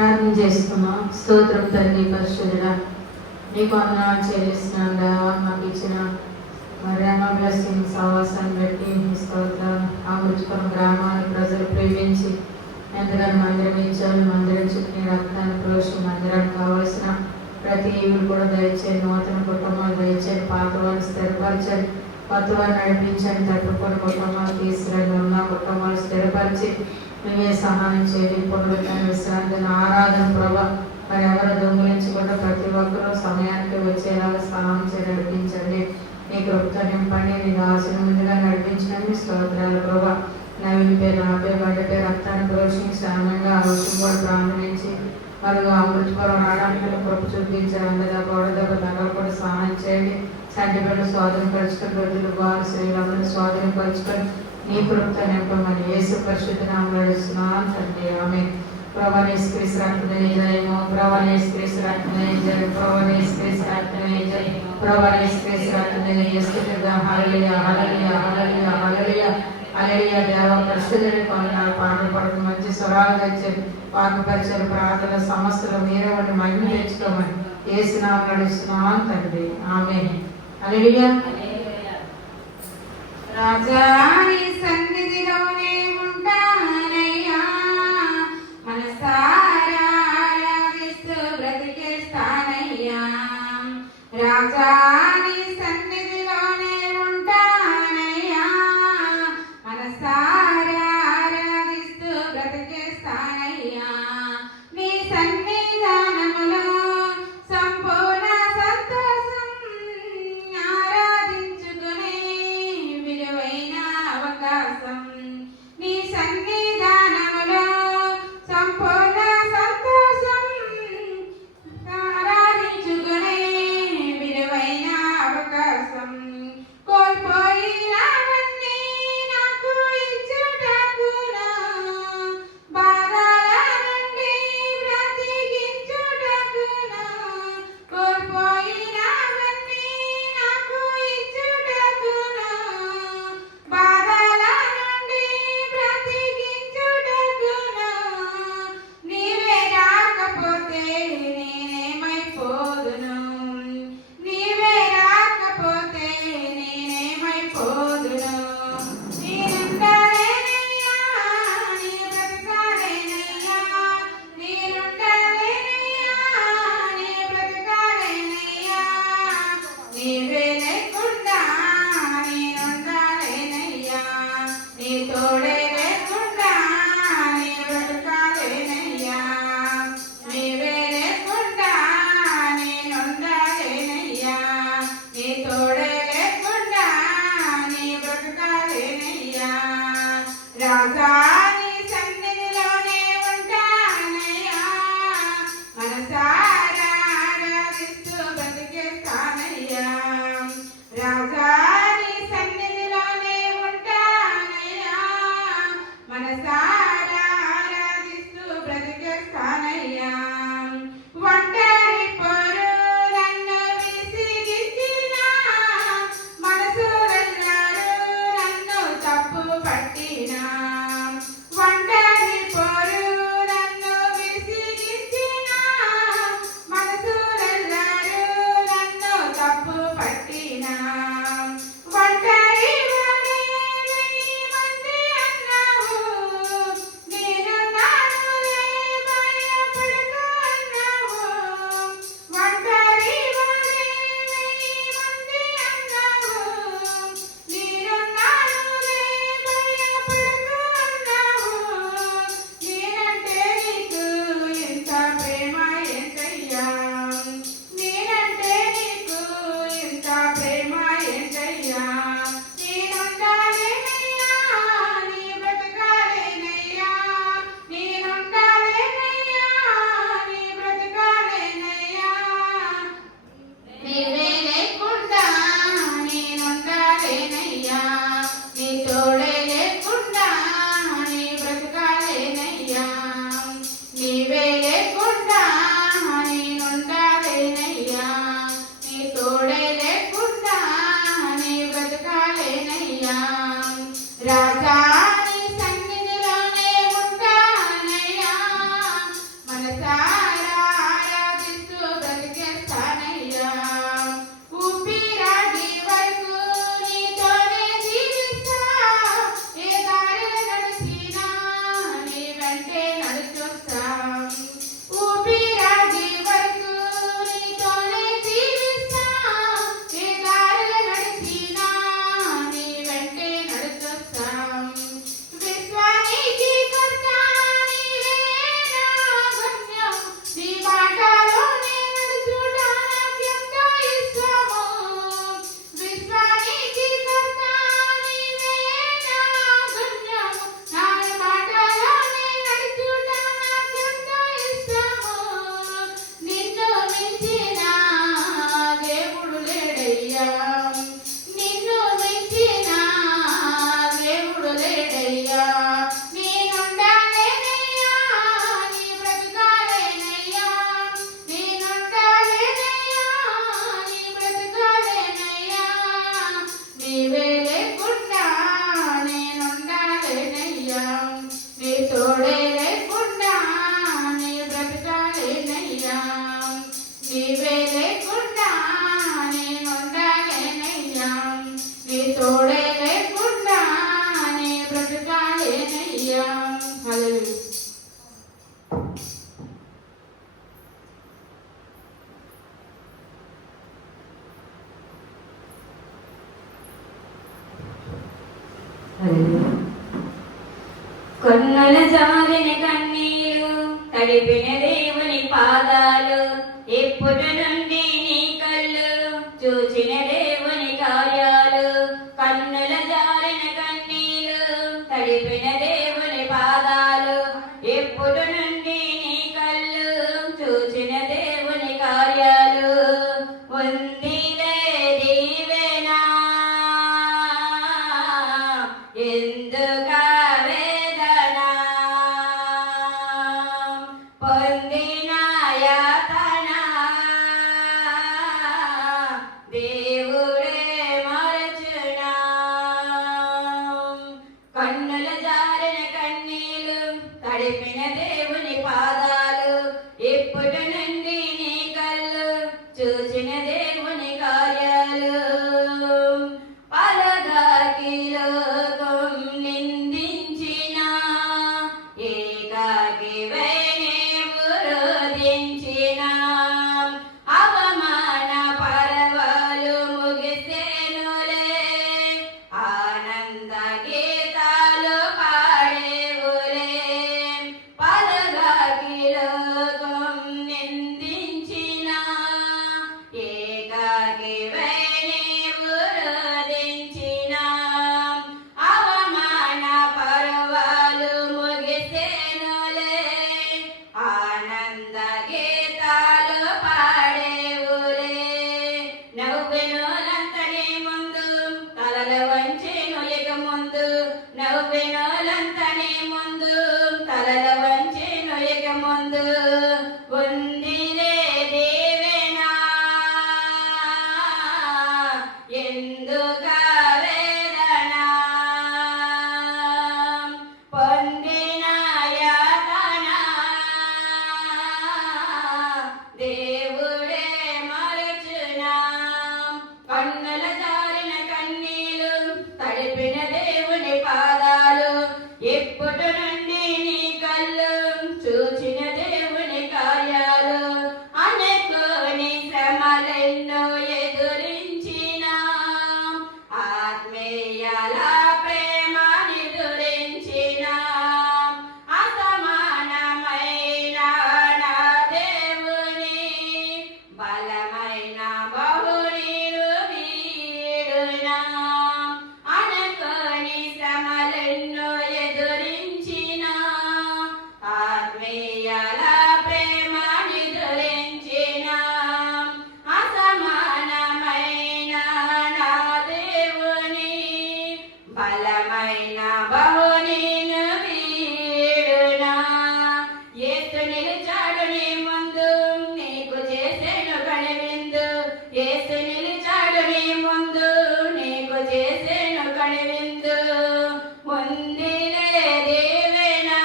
ప్రార్థన చేస్తున్నాం. స్తోత్రం తండ్రి పరిశుద్ధుడా, నీకు వందనాలు చెల్లిస్తున్నాను దేవా. మాకు ఇచ్చిన మరి బ్లెస్సింగ్ సహవాసాన్ని బట్టి స్తోత్రం. ఆ ముచ్చుకున్న గ్రామాన్ని ప్రజలు ప్రేమించి ఎంతగానో మందిరం ఇచ్చారు. మందిరం చుట్టూ రక్తాన్ని ప్రోషి మందిరానికి కావాల్సిన ప్రతి ఈవులు కూడా దయచేయండి. నూతన కుటుంబాలు దయచేయండి. పాత వారిని స్థిరపరచండి, కొత్త వారిని నడిపించండి. తట్టుకొని కుటుంబాలు తీసుకురండి. ఉన్న కుటుంబాలు స్థిరపరిచి నువ్వే సహాయం చేయండి. పునరుద్ధరణ విశ్రాంతిని ఆరాధన ప్రభా మరి ఎవరు దొంగిలించకుండా ప్రతి ఒక్కరూ సమయానికి వచ్చేలాగా సహాయం చేసి నడిపించండి. నీ కృపతో నింపండి. నీ ఆశల ముందుగా నడిపించండి. స్తోత్రాలు ప్రభా. నవీన్ పేరు ఆపే బండ పేరు రక్తాన్ని ప్రోషించి శ్రమంగా ఆ విషయం కూడా ప్రారంభించి మరుగా అమృతపురం రావడానికి కృప చూపించారు. అందరూ గోడదగ్గ నగలు కూడా సహాయం చేయండి. సంటి బిడ్డ స్వాధీనం పరుచుకొని రోజులు వారు స్త్రీలందరూ స్వాధీనం పరుచుకొని నీ కృపతో నింపమని యేసు పరిశుద్ధ నామములో అడుగుతున్నాను తండ్రి. ఆమేన్. ప్రభువైన యేసుక్రీస్తు రక్తమే జయము. ప్రభువైన యేసుక్రీస్తు రక్తమే జయము. ప్రభువైన యేసుక్రీస్తు రక్తమే జయము. ప్రభువైన యేసుక్రీస్తు రక్తమే యేసుక్రీస్తు హల్లెలూయా హల్లెలూయా హల్లెలూయా హల్లెలూయా హల్లెలూయా. దేవ పరిశుద్ధుని కొన్నాళ్ళు పాటలు పడుతూ మంచి స్వరాలు తెచ్చి వాక్యపరిచయ ప్రార్థన సమస్యలు మీరే వాటి మహిమ తెచ్చుకోమని యేసు నామములో అడుగుతున్నాను తండ్రి. ఆమేన్. హల్లెలూయా. రాజా నీ సన్నిధిలోనే ఉంటానయ్యా, మనసారా ఆరాధిస్తూ బ్రతికేస్తానయ్యా. రాజా నీ సన్నిధిలోనే ఉంటానయ్యా, మనసారా ఆరాధిస్తూ బ్రతికేస్తానయ్యా. నీ సన్నిధానములో సంపూర్ణ సంతోషం ఆరాధించుకునే విలువైన అవకాశం కన్నుల జారిన కన్నీరు తడిపిన దేవుని పాదాలు ఎప్పటి నుండి నీ కళ్ళు చూచిన దేవుని కార్యాలు కన్నుల జారిన కన్నీరు తడిపిన దేవుని పాదాలు ఎప్పటి నుండి నీ కళ్ళు చూచిన దేవుని కార్యాలు ఉందిలే దీవెనా ఎందుకా వేదనా పొందిన యాతన దేవుడే మరచునా కన్నుల జారిన కన్నీలు తడిపిన దేవుని పాదాలు ఎప్పటి నుండి నీ కళ్ళు చూచిన దేవుని కార్యాలు పలగాకి లోకం నిందించిన ఏకాకి వైనేవు రోధించిన అవమాన పర్వాలు ముగిసేనులే ఆనంద గీతాలు పాడేవులే పలగాకి లోకం నిందించిన ఏకాకి వైనేవు రోధించిన అవమాన పర్వాలు ముగిసేనులే ఆనంద గీతాలు పాడేవులే నవ్వెనోలంతనే ముందు తలల వంచెను ఇక ముందు నవ్వెనోలంతనే ముందు తలల వంచెను ఇక ముందు ఉందిలే దేవేనా ఎందుకా వేదనా పొందిన యాతన దేవుడే మరచునా కన్నుల జారిన కన్నీలు తడిపిన దేవుని పాదాలు ఎప్పటి నుండి నీ కళ్ళు చూచిన దేవుని కార్యాలు అనుకోని శ్రమలెన్నో ఎదురించిన ఆత్మీయాల ప్రేమ నిదురించిన అసమానమైన నా దేవుని బలమైన బహునీరు వీడునా అనుకోని శ్రమలెన్నో ఎదురించిన ఆత్మీయాల ప్రేమ నిదురించిన అసమానమైన నా దేవుని బలమైన బహునీను వీడునా యేసు నిలిచాడు నీ ముందు నీకు చేసేను కనివిందు యేసు నిలిచాడు నీ ముందు నీకు చేసేను కనివిందు ఉందిలే దేవేనా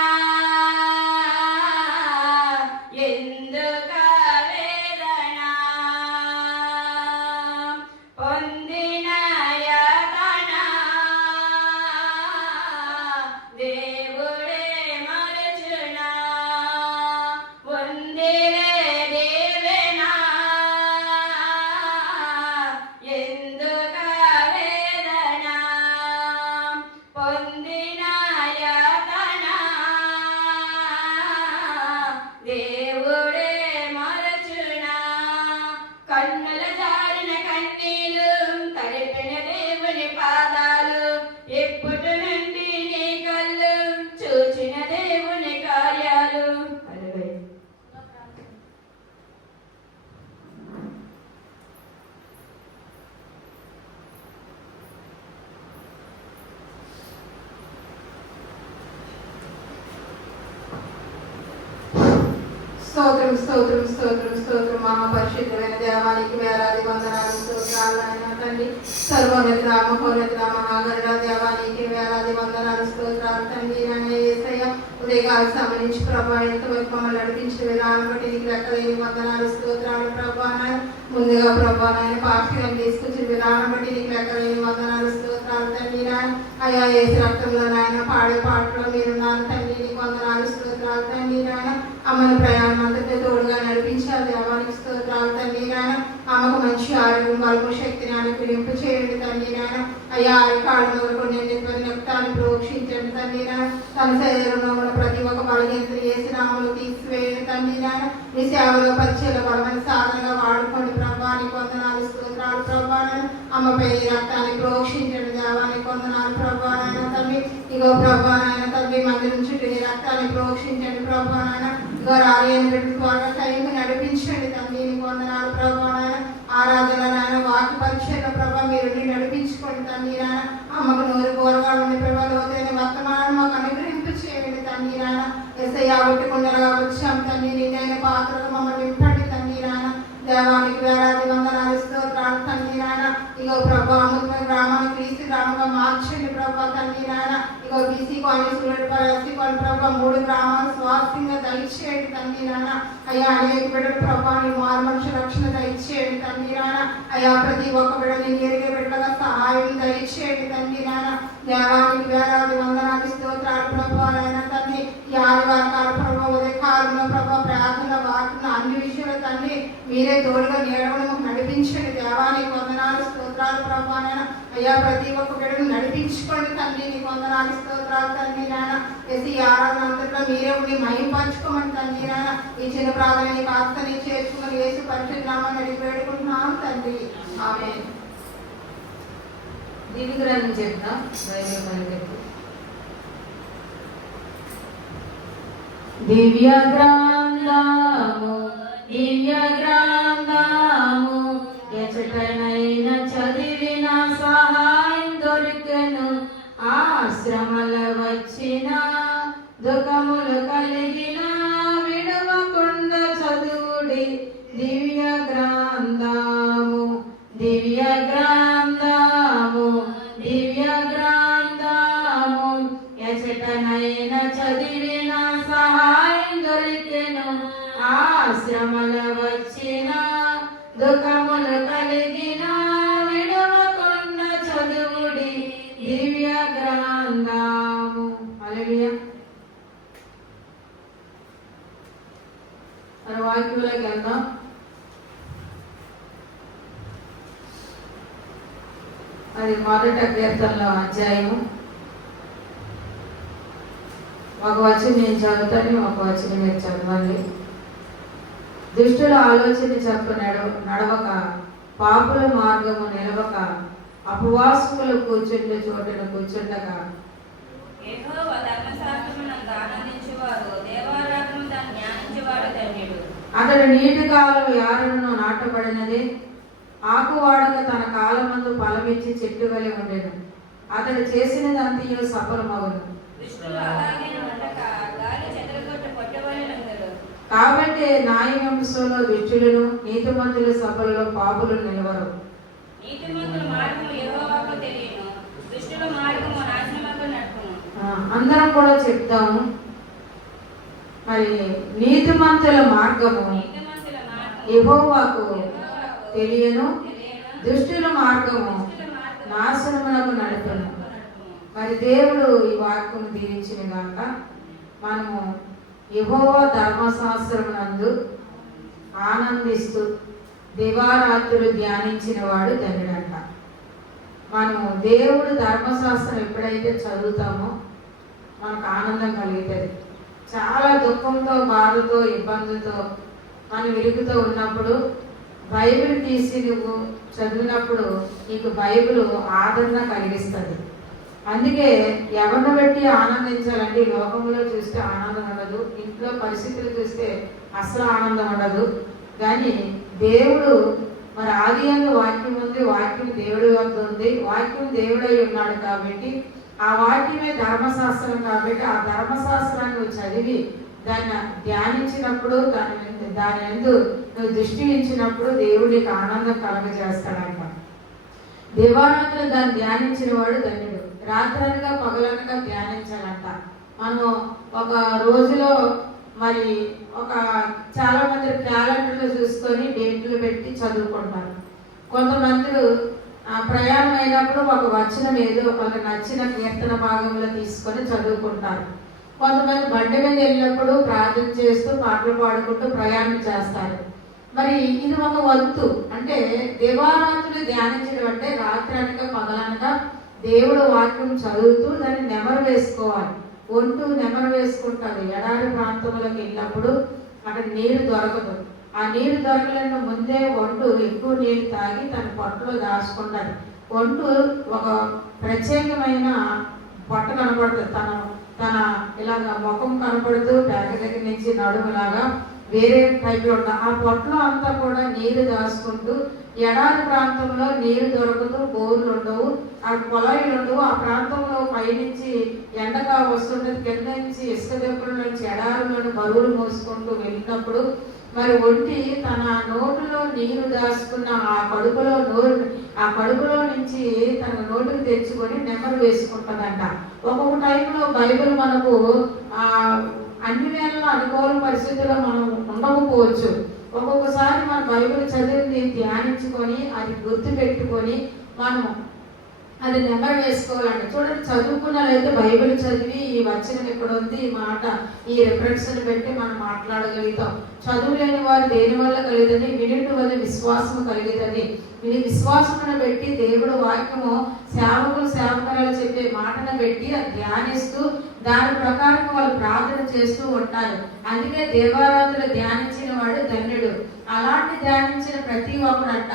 ఎందుకా వేదనా పొందిన యాతన దేవుడే మరచునా ఉందిలే దేవేనా ఎందుకా వేదనా పొందిన యాతన దేవుడే మరచునా కన్నుల జారిన కన్నీలు తడిపిన దేవుని పాదాలు ఎప్పటి నుండి నీ కళ్ళు చూచిన దేవుని కార్యాలు హల్లెలూయా. స్తోత్రం స్తోత్రం స్తోత్రం స్తోత్రం మహాపరిశుద్ధమైన దేవానికి వేలాది వందనాలు స్తోత్రాలు నాయన తండ్రి సర్వోన్నత మహోన్నత మహాగరుడ దేవానికి వేలాది వందనాలు స్తోత్రాలు తండ్రి నాయన యేసయ్య ఉదయకాల సంబంధించి ప్రభా ఎంతవరకు మమ్మల్ని నడిపించిన విధానం బట్టి నీకు లెక్కలేని వందనాలు స్తోత్రాలు ప్రభా నాయన ముందుగా ప్రభా నాయన పాక్షికం తీసుకొచ్చిన విధానం బట్టి నీకు లెక్కలేని వందనాలు స్తోత్రాలు తండ్రి నాయన అయ్యా యేసు రక్తంలో నాయన పాడే పాటలో మీరున్నారు తండ్రి నీకు వందనాలు స్తోత్రాలు తండ్రి నాయన అమ్మను ప్రయాణం అంతటితో తోడుగా నడిపించాలి దేవానికి స్తోత్రాలు తండ్రి నాయన ఆమెకు మంచి ఆరోగ్యం బలము శక్తిని అనుకరింపు చేయండి తండ్రి నాయన అయ్యా కాళ్ళు మొదలుకొని రక్తాన్ని ప్రోక్షించండి తండ్రి నాయన. తన శరీరంలో ఉన్న ప్రతి ఒక్క బలహీనతను యేసు నామములో తీసివేయండి తండ్రి నాయన. మీ సేవలో పరిచయలో బలమైన సాధనగా వాడుకోండి ప్రభా. నీకు వందనాలు స్తోత్రాలు ప్రభా నాయన. అమ్మపై ఈ రక్తాన్ని ప్రోక్షించండి దేవా. నీకు వందనాలు ప్రభా నాయన తండ్రి. ఇగో ప్రభా నాయన తండ్రి మందిరం చుట్టూ నీ రక్తాన్ని ప్రోక్షించండి ప్రభా నాయన. ఇగో రాలేని బిడ్డ త్వరగా టైంకి నడిపించండి తండ్రి. నీకు వందనాలు ప్రభా నాయన. ఆరాధన నాయన వాక్య పరిచయలో ప్రభా మీరు నడిపించుకోండి తండ్రి నాయన. అమ్మకు నోరు కూరగా ఉండి ప్రభా లోతైన వర్తమానం మాకు అనుగ్రహింపు చేయండి తండ్రి నాయన. ఎస్ఐ ఒట్టుకుండలుగా వచ్చాం తండ్రి. నీదైన పాత్రగా మమ్మల్ని నింపండి తండ్రి నాయన. దేవానికి వేలాది వందనాలు స్తోత్రాలు తండ్రి నాయన. ఇగో ప్రభా అమృతమైన గ్రామాన్ని క్రీస్తు గ్రామంగా మార్చండి ప్రభా తండ్రి నాయన. ఇగో బీసీ కాలేజ్ ఎస్సీ కాలేజ్ ప్రభా 3 గ్రామాలు స్వాస్థ్యంగా దయచేయండి తండ్రి నాయన. అయ్యా అనేక బిడ్డలు ప్రభా నీ మారు మనుషు రక్షణ దయచేయండి తండ్రి నాయన. అయ్యా ప్రతి ఒక్క బిడ్డని ఎరిగే బిడ్డగా సహాయం దయచేయండి తండ్రి నాయన. దేవానికి వేలాది వందనాలు స్తోత్రాలు ప్రభా నాయన తండ్రి. ఈ ఆదివారం ప్రభా ఉదయకాలంలో ప్రభా ప్రార్థన వాక్యం అన్ని విషయాలు తండ్రి మీరే తోడుగా నీడవడం నడిపించండి దేవానికి వందనాలు స్తోత్రాలు ప్రభా నాయన. అయ్యా ప్రతి ఒక్క బిడ్డను నడిపించుకోండి తండ్రి. నీకు వందనాలు స్తోత్రాలు తండ్రి నాయన. ఎసి ఆరాధన అంతట్లో మీరే ఉండి మహింపరచుకోమని తండ్రి నాయన. ఈ చిన్న ప్రార్థన నీకు ఆస్తని చేర్చుకుని యేసు పరిశుద్ధ నామమున అడిగి వేడుకుంటున్నాం తండ్రి. ఆమేన్. దీని గ్రంథం చెప్తాం. బైబిల్ పని చెప్పు. దివ్య గ్రంథము దివ్య గ్రంథము ఎచటనైన చదివిన సహాయం దొరికెను. ఆశ్రమల వచ్చిన దుఃఖములు కలిగిన విడవకుండా చదువుడి దివ్య గ్రంథము దివ్య గ్రంథము దివ్య గ్రంథము ఎచటనైన చదివిన సహాయం దొరికెను. ఆశ్రమల వచ్చిన దుఃఖములు కలిగిన విడవకుండా చదువుడి దివ్య గ్రంథము. హల్లెలూయా. మన వాక్యంలోకి వెళ్దాం. అది మొదట కీర్తనలో అధ్యాయము. ఒక వచనం నేను చదువుతాను, ఒక వచనం మీరు చదవాలి. దుష్టుల ఆలోచన చెప్పు నడవక, పాపుల మార్గము నిలవక, అపవాసములు కూర్చుండే చోటును కూర్చుండగా, యెహోవా ధర్మశాస్త్రమునందు ఆనందించువాడు, దేవారాత్రము దాన్ని ధ్యానించువాడు ధన్యుడు. అతడు నీటి కాలం యారును నాటబడినది, ఆకువాడక తన కాలమందు ఫలమిచ్చి చెట్టు వలె ఉండెను. అతడు చేసినదంతయు సఫలమగును. దుష్టులు అలాగే ఉండక గాలి చెదరగొట్టు కొట్టవలెనందురు. కాబట్టి న్యాయవంశంలో దుష్టులను, నీతిమంతుల సభలలో పాపులు నిలవరు. నీతిమంతుల మార్గము యెహోవాకు తెలియను, దుష్టుల మార్గము నాశనముకు నడుపును. అందరం కూడా చెప్తాము. మరి నీతిమంతుల మార్గము నీతిమంతుల మార్గము యెహోవాకు యెహోవాకు తెలియను, తెలియను, దుష్టుల మార్గము దుష్టుల మార్గము నాశనమునకు నడుపును. నడుపును. మరి దేవుడు ఈ వాక్యం దీవించిన గాక మనము యెహోవా ధర్మశాస్త్రమునందు ఆనందిస్తూ దివారాత్రులు ధ్యానించిన వాడు ధన్యుడంట. మనము దేవుడు ధర్మశాస్త్రం ఎప్పుడైతే చదువుతామో మనకు ఆనందం కలుగుతుంది. చాలా దుఃఖంతో, బాధతో, ఇబ్బందులతో మనం విరుగుతూ ఉన్నప్పుడు బైబిల్ తీసి నువ్వు చదివినప్పుడు నీకు బైబిల్ ఆదరణ కలిగిస్తుంది. అందుకే ఎవరిని బట్టి ఆనందించాలంటే ఈ లోకంలో చూస్తే ఆనందం ఉండదు, ఇంట్లో పరిస్థితులు చూస్తే అసలు ఆనందం ఉండదు. కానీ దేవుడు మరి ఆది యందు వాక్యం ఉంది, వాక్యం దేవుడి వద్ద ఉంది, వాక్యం దేవుడై ఉన్నాడు కాబట్టి ఆ వాక్యమే ధర్మశాస్త్రం కాబట్టి ఆ ధర్మశాస్త్రాన్ని నువ్వు చదివి దాన్ని ధ్యానించినప్పుడు దాని యందు నువ్వు దృష్టి ఉంచినప్పుడు దేవుడు నీకు ఆనందం కలగజేస్తాడంట. దివారాత్రులు దాన్ని ధ్యానించిన వాడు ధన్యుడు. రాత్రనగా పగలనగా ధ్యానించాలంట. మనం ఒక రోజులో మరి చాలా మంది క్యాలెండర్లు చూసుకొని డేట్లు పెట్టి చదువుకుంటారు. కొంతమంది ప్రయాణం అయినప్పుడు ఒక వచనం ఏదో వాళ్ళకి నచ్చిన కీర్తన భాగంలో తీసుకొని చదువుకుంటారు. కొంతమంది బండి మీద వెళ్ళినప్పుడు ప్రార్థన చేస్తూ పాటలు పాడుకుంటూ ప్రయాణం చేస్తారు. మరి ఇది ఒక వంతు. అంటే దివారాత్రులు ధ్యానించడం అంటే రాత్రి అనక పగలనక దేవుడు వాక్యం చదువుతూ దాన్ని నెమరు వేసుకోవాలి. ఒంటు నెమరు వేసుకుంటారు. ఎడారి ప్రాంతంలోకి వెళ్ళినప్పుడు అక్కడ నీరు దొరకదు. ఆ నీరు దొరకలేని ముందే ఒంటు ఎక్కువ నీరు తాగి తన పొట్టలో దాచుకుంటాడు. ఒంటు ఒక ప్రత్యేకమైన పొట్ట కనపడుతుంది. తన ఇలాగ ముఖం కనపడుతూ బ్యాక్ దగ్గర నుంచి నడుములాగా వేరే టైప్లో ఉంటుంది. ఆ పొట్టలో అంతా కూడా నీరు దాచుకుంటూ ఎడారి ప్రాంతంలో నీరు దొరకదు, బోర్లు ఉండవు, ఆ పొలాయిలు ఉండవు. ఆ ప్రాంతంలో పైనుంచి ఎండగా వస్తుంటుంది, కింద నుంచి ఇసుక దెబ్బల నుంచి ఎడారిలోని బరువులు మోసుకుంటూ వెళ్ళినప్పుడు మరి ఒంటి తన నోటిలో నీరు దాచుకున్న ఆ కడుపులో నుంచి తన నోటికి తెచ్చుకొని నెమరు వేసుకుంటుందంట. ఒక్కొక్క టైంలో బైబిల్ మనకు అన్ని వేళలో అనుకూల పరిస్థితుల్లో మనం ఉండకపోవచ్చు. ఒక్కొక్కసారి మన బైబిల్ చదివింది ధ్యానించుకొని అది గుర్తు పెట్టుకొని మనం అది నెంబర్ వేసుకోవాలండి. చూడండి, చదువుకున్నట్లయితే బైబిల్ చదివి ఈ వచనం ఇక్కడ ఉంది, ఈ మాట ఈ రెఫరెన్స్ పెట్టి మనం మాట్లాడగలుగుతాం. చదువు లేని వారు దేని వల్ల కలిగిదని వినుట వల్ల విశ్వాసం కలిగిదని. ఇది విశ్వాసమును పెట్టి దేవుడు వాక్యము సేవకురాలు చెప్పే మాటను పెట్టి అది ధ్యానిస్తూ దాని ప్రకారం వాళ్ళు ప్రార్థన చేస్తూ ఉంటారు. అందుకే దేవారాధనలు ధ్యానించిన వాడు ధన్యుడు. అలాంటి ధ్యానించిన ప్రతి ఒక్కడట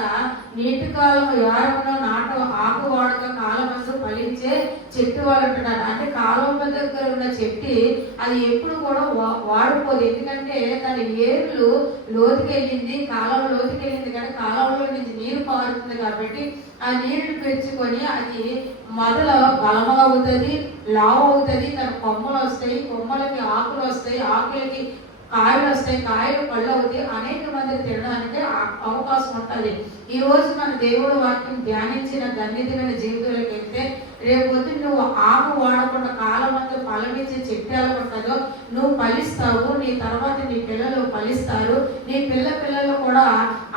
నీటి కాలం యారమున నాట ఆకు వాడక కాలమందు ఫలించే చెట్టు వాళ్ళు అంటున్నారు. అంటే కాలువ దగ్గర ఉన్న చెట్టు అది ఎప్పుడు కూడా వాడిపోదు. ఎందుకంటే దాని వేర్లు లోతుకి వెళ్ళింది, కాలువ లోతుకి వెళ్ళింది, కానీ కాలువలో నుంచి నీరు పారుతుంది కాబట్టి ఆ నీరుని పెంచుకొని అది మొదల బలమ అవుతుంది, లావు అవుతుంది, తన కొమ్మలు వస్తాయి, కొమ్మలకి ఆకులు వస్తాయి, ఆకులకి కాయలు వస్తాయి, కాయలు పళ్ళు అవుతాయి, అనేక మంది తినడానికి అవకాశం ఉంటుంది. ఈ రోజు మన దేవుడు వాక్యం ధ్యానించిన ధన్యతమైన జీవితంలోకి వెళ్తే రేపు పొద్దున్న నువ్వు ఆకు వాడకుండా కాలం అంతా ఫలమిచ్చే చెట్టు ఎలా ఉంటుందో నువ్వు ఫలిస్తావు. నీ తర్వాత నీ పిల్లలు ఫలిస్తారు. నీ పిల్లలు కూడా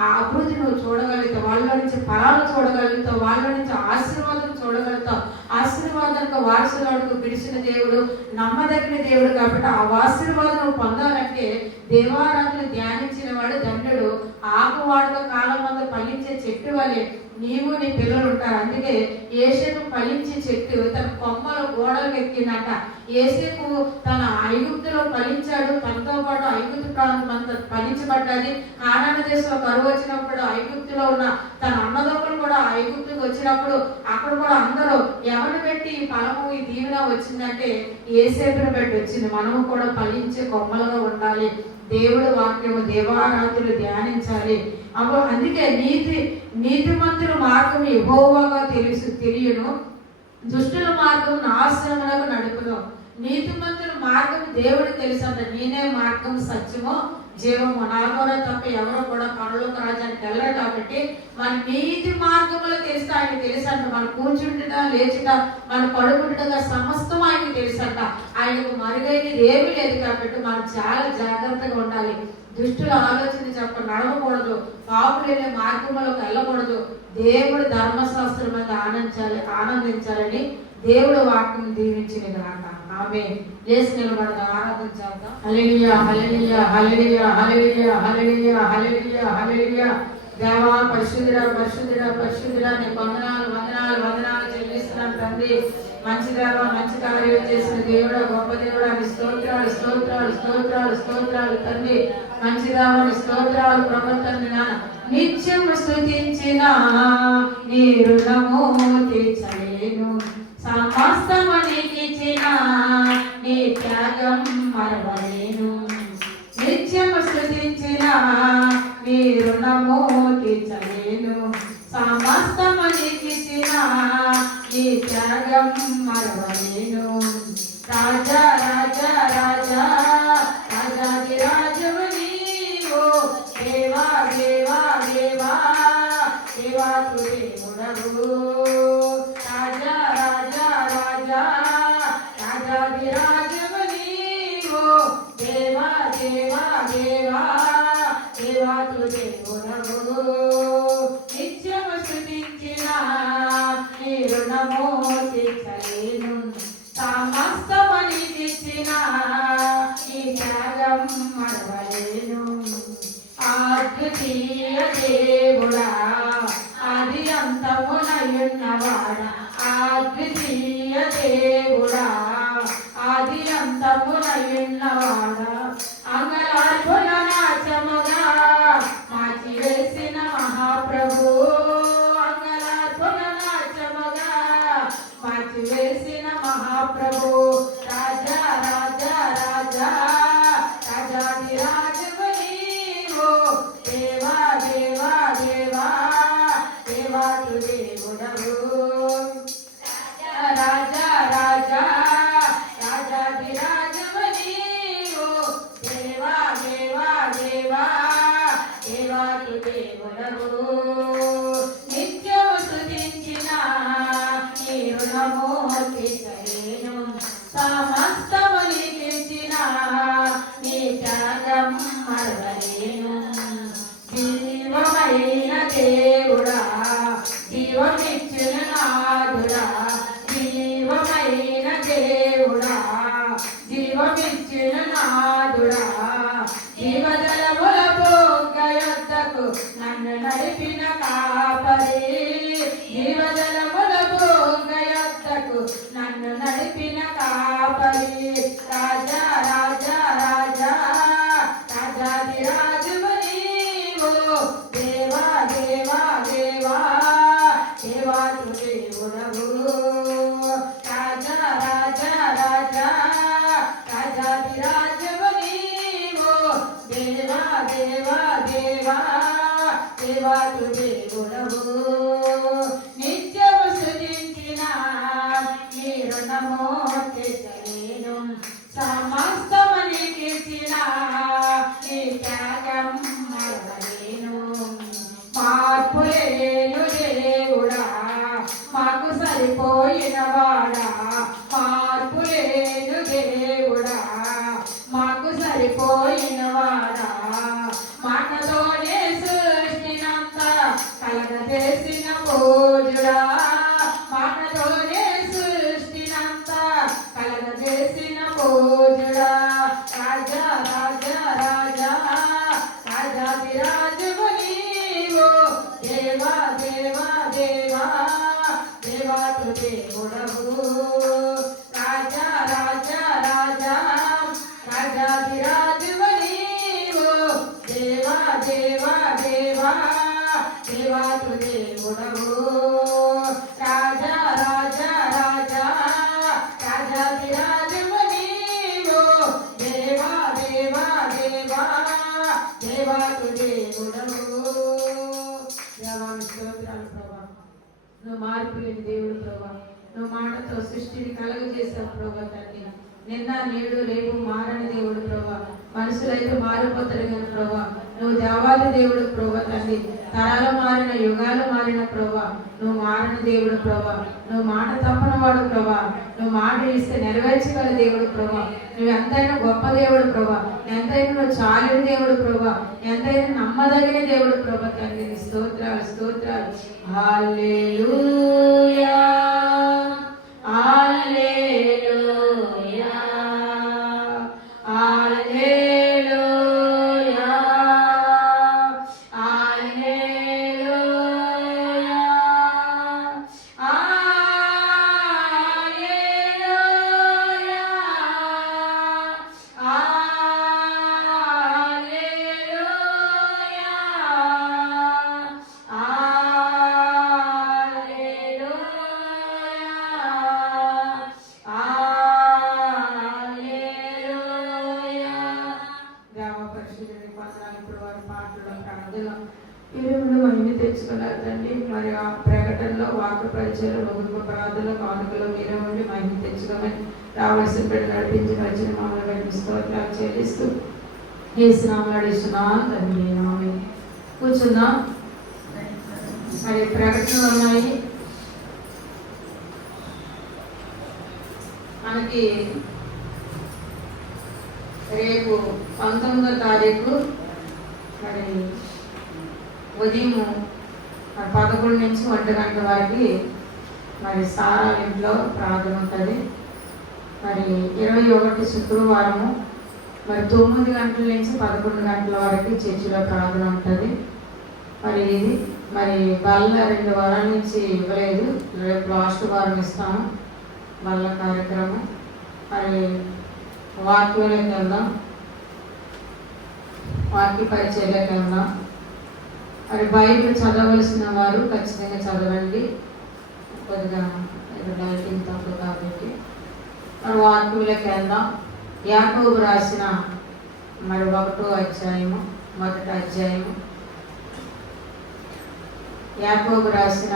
ఆ అభివృద్ధి నువ్వు చూడగలుగుతావు, వాళ్ళ నుంచి ఫలాలు చూడగలుగుతావు, వాళ్ళ నుంచి ఆశీర్వాదం చూడగలుగుతావు. ఆశీర్వాదానికి వారసులకు పిలిచిన దేవుడు, నమ్మదగిన దేవుడు కాబట్టి ఆ ఆశీర్వాదం నువ్వు పొందాలంటే దేవారాధన ధ్యానించిన వాడు ధన్యుడు. ఆకు వాడుక కాలం అంతా ఫలించే చెట్టు వలె నీవు నీ పిల్లలు ఉంటారు. అందుకే యేసేపు ఫలించే చెట్టు తన కొమ్మలు గోడలకు ఎక్కిందట. యేసేపు తన ఐగుప్తులో ఫలించాడు, తనతో పాటు ఐగుప్తు ప్రాంతం అంతా ఫలించబడ్డది. కానాను దేశంలో కరువు వచ్చినప్పుడు ఐగుప్తులో ఉన్న తన అన్నదమ్ములు కూడా ఐగుప్తుకు వచ్చినప్పుడు అక్కడ కూడా అందరూ ఎవరిని పెట్టి ఈ ఫలము ఈ దీవెన వచ్చిందంటే యేసేపుని పెట్టి వచ్చింది. మనము కూడా ఫలించే కొమ్మలుగా ఉండాలి. దేవుడు వాక్యము దేవారాధులు ధ్యానించాలి. అందుకే నీతిమంతుల మార్గం యెహోవాగా తెలియను, దుష్టుల మార్గం నాశనమునకు నడుపును. నీతిమంతుల మార్గం దేవుడు తెలుసు అంట. నేనే మార్గం, సత్యము, జీవము, నాలోనే తప్ప ఎవరో కూడా పరలోక రాజ్యానికి వెళ్ళరు. కాబట్టి మన నీతి మార్గంలో తెలిస్తే ఆయన తెలుసంట. మన కూర్చుంటుట, లేచుట, మన పడుకుంటుగా సమస్తం ఆయనకు తెలుసంట. ఆయనకు మరుగైనది ఏమీ లేదు. కాబట్టి మనం చాలా జాగ్రత్తగా ఉండాలి. దుష్టుల ఆలోచన చెప్ప నడవకూడదు, పాపులు వెళ్ళే మార్గంలోకి వెళ్ళకూడదు. దేవుడు ధర్మశాస్త్రం మీద ఆనందించాలని దేవుడు వాక్యం దీవించిన గాక. ఆమేన్. లేచి నిలబడదాం, ఆరాధన చేద్దాం. హల్లెలూయా, హల్లెలూయా, హల్లెలూయా, హల్లెలూయా, హల్లెలూయా, హల్లెలూయా, హల్లెలూయా. దేవా, పరిశుద్ధుడా, పరిశుద్ధుడా, పరిశుద్ధుడా, నీకు వందనాలు చెల్లిస్తున్నాను తండ్రి. మంచి దేవా, మంచి కార్యాలు చేసిన దేవుడా, గొప్ప దేవుడా, నీ స్తోత్రాలు తండ్రి. మంచి దేవా, నీ స్తోత్రాలు ప్రభు తండ్రి. నాన్న నిత్యం స్తుతించిన నీ రుణము తీర్చలేను, సమస్తము నీకిచ్చిన నీ త్యాగం మరవలేను. నిత్యం స్తుతించిన నీ రుణము తీర్చలేను, సమస్తము నీకిచ్చిన నీ త్యాగం మరవలేను. రాజా రాజా రాజా రాజాది రాజము నీవు, దేవా దేవా దేవా దేవా దేవుడవు. రాజా రాజా రాజా రాజాది రాజము నీవు, దేవా దేవా దేవా దేవా దేవుడవు. నిత్యము స్తుతించిన నీ రుణము తీర్చలేను, సమస్తము నీకిచ్చిన నీ త్యాగం మరవలేను. అద్వితీయ దేవుడా, ఆది అంతమునయున్నవాడా, అద్వితీయ దేవుడా ఆది అంతమునయున్నవాడా అంగలార్పుల నాచముగా మార్చివేసిన మహాప్రభు అంగలార్పుల నాచముగా మార్చివేసిన మహాప్రభు రాజా రాజా రాజా రాజాది రాజువు నీవు దేవా దేవా దేవా దేవాతు దేవుడవు రాజా రాజా రాజాది రాజువు నీవు దేవా దేవా దేవా దేవాతు దేవుడవు నిత్యము స్తుతించిన నీ రుణము తీర్చలేను సమస్తము నీకిచ్చిన నీ త్యాగం మరవలేను జీవమైన దేవుడా జీవమిచ్చిన నాదుడా జీవమైన దేవుడా జీవమిచ్చిన నాదుడా జీవజలముల బొగ్గ యొద్దకు నన్ను నడిపిన కాపరి జీవజలముల బొగ్గ యొద్దకు నన్ను నడిపిన కాపరి రాజా రాజా రాజా రాజాది రాజువు నీవు దేవా దేవా దేవా దేవాతు దేవుడవు రాజా రాజా రాజా రాజాది రాజువు నీవు దేవా దేవా దేవా దేవాతు దేవుడవు నిత్యము స్తుతించిన నీ రుణము తీర్చలేను సమస్తము నీకిచ్చిన నీ త్యాగం మరవలేను మార్పు లేను దేవుడా మాకు సరిపోయిన వాడా మార్పు లేను దేవుడా మాకు సరిపోయిన వాడా మాటతోనే సృష్టినంతా కలగజేసిన పూజుడా మాటతోనే సృష్టినంతా కలగజేసిన పూజుడా రాజా రాజా రాజా రాజాది రాజువు నీవు దేవా దేవా దేవా దేవాతు దేవుడవు రాజా రాజా రాజా రాజాది రాజువు నీవు దేవా దేవా దేవా దేవాతు దేవుడవు రాజా రాజా రాజా రాజాది రాజువు నీవు దేవా దేవా దేవా దేవాతు దేవుడవు దేవాని స్తోత్రాలు ప్రభా నువ్వు మార్పు లేని దేవుడు ప్రభా నువ్వు మాటతో సృష్టిని కలగజేసావు ప్రభా తండ్రి నిన్న నేడు రేపు మారని దేవుడు ప్రభా మనుషులైతే మారిపోతారు కానీ ప్రభా నువ్వు దేవాది దేవుడు ప్రభా తండ్రి తరాలు మారిన యుగాలు మారిన ప్రభా నువ్వు మారని దేవుడు ప్రభా నువ్వు మాట తప్పని వాడు ప్రభా నువ్వు మాట ఇస్తే నెరవేర్చగల దేవుడు ప్రభా నువ్వు ఎంతైనా గొప్ప దేవుడు ప్రభా ఎంతైనా నువ్వు చాలిన దేవుడు ప్రభా ఎంతైనా నమ్మదగిన దేవుడు ప్రభా తండ్రి నీ స్తోత్రాలు స్తోత్రాలు హల్లెలూయా హల్లెలూయా హల్లెలూయా హల్లెలూయా తెచ్చుకున్నారు తండ్రి మరి ఆ ప్రకటనలో వాక్య పరిచయాలు ముగింపు ప్రార్థనలో కానుకలో మీరే ఉండి మహిమ తెచ్చుకోమని రావాల్సిన బిడ్డ నడిపించి వచ్చిన మమ్మల్ని స్తోత్రాలు చెల్లిస్తూ ఏసునామం తండ్రి నామే కూర్చుందాం. మరి ప్రకటనలు ఉన్నాయి మనకి రేపు 19వ తారీఖు మరి ఉదయం 11 నుంచి 1 గంటల వరకు మరి సారా ఇంట్లో ప్రార్థన ఉంటుంది. మరి 21 శుక్రవారము మరి 9 గంటల నుంచి 11 గంటల వరకు చర్చిలో ప్రార్థన ఉంటుంది. మరి ఇది మరి బల్ల 2 వారాల నుంచి ఇవ్వలేదు. రేపు లాస్ట్ వారం ఇస్తాము బల్ల కార్యక్రమం. మరి వాక్యంలోకి వెళ్దాం, వాక్య పరిచయలోకి వెళ్దాం. మరి బైబిల్ చదవలసిన వారు ఖచ్చితంగా చదవండి. కొద్దిగా లైటింగ్ తక్కువ కాబట్టి మరి వాక్యంలోకి వెళ్దాం. యాకోబు రాసిన మరి 1వ అధ్యాయము, మొదటి అధ్యాయము. యాకోబు రాసిన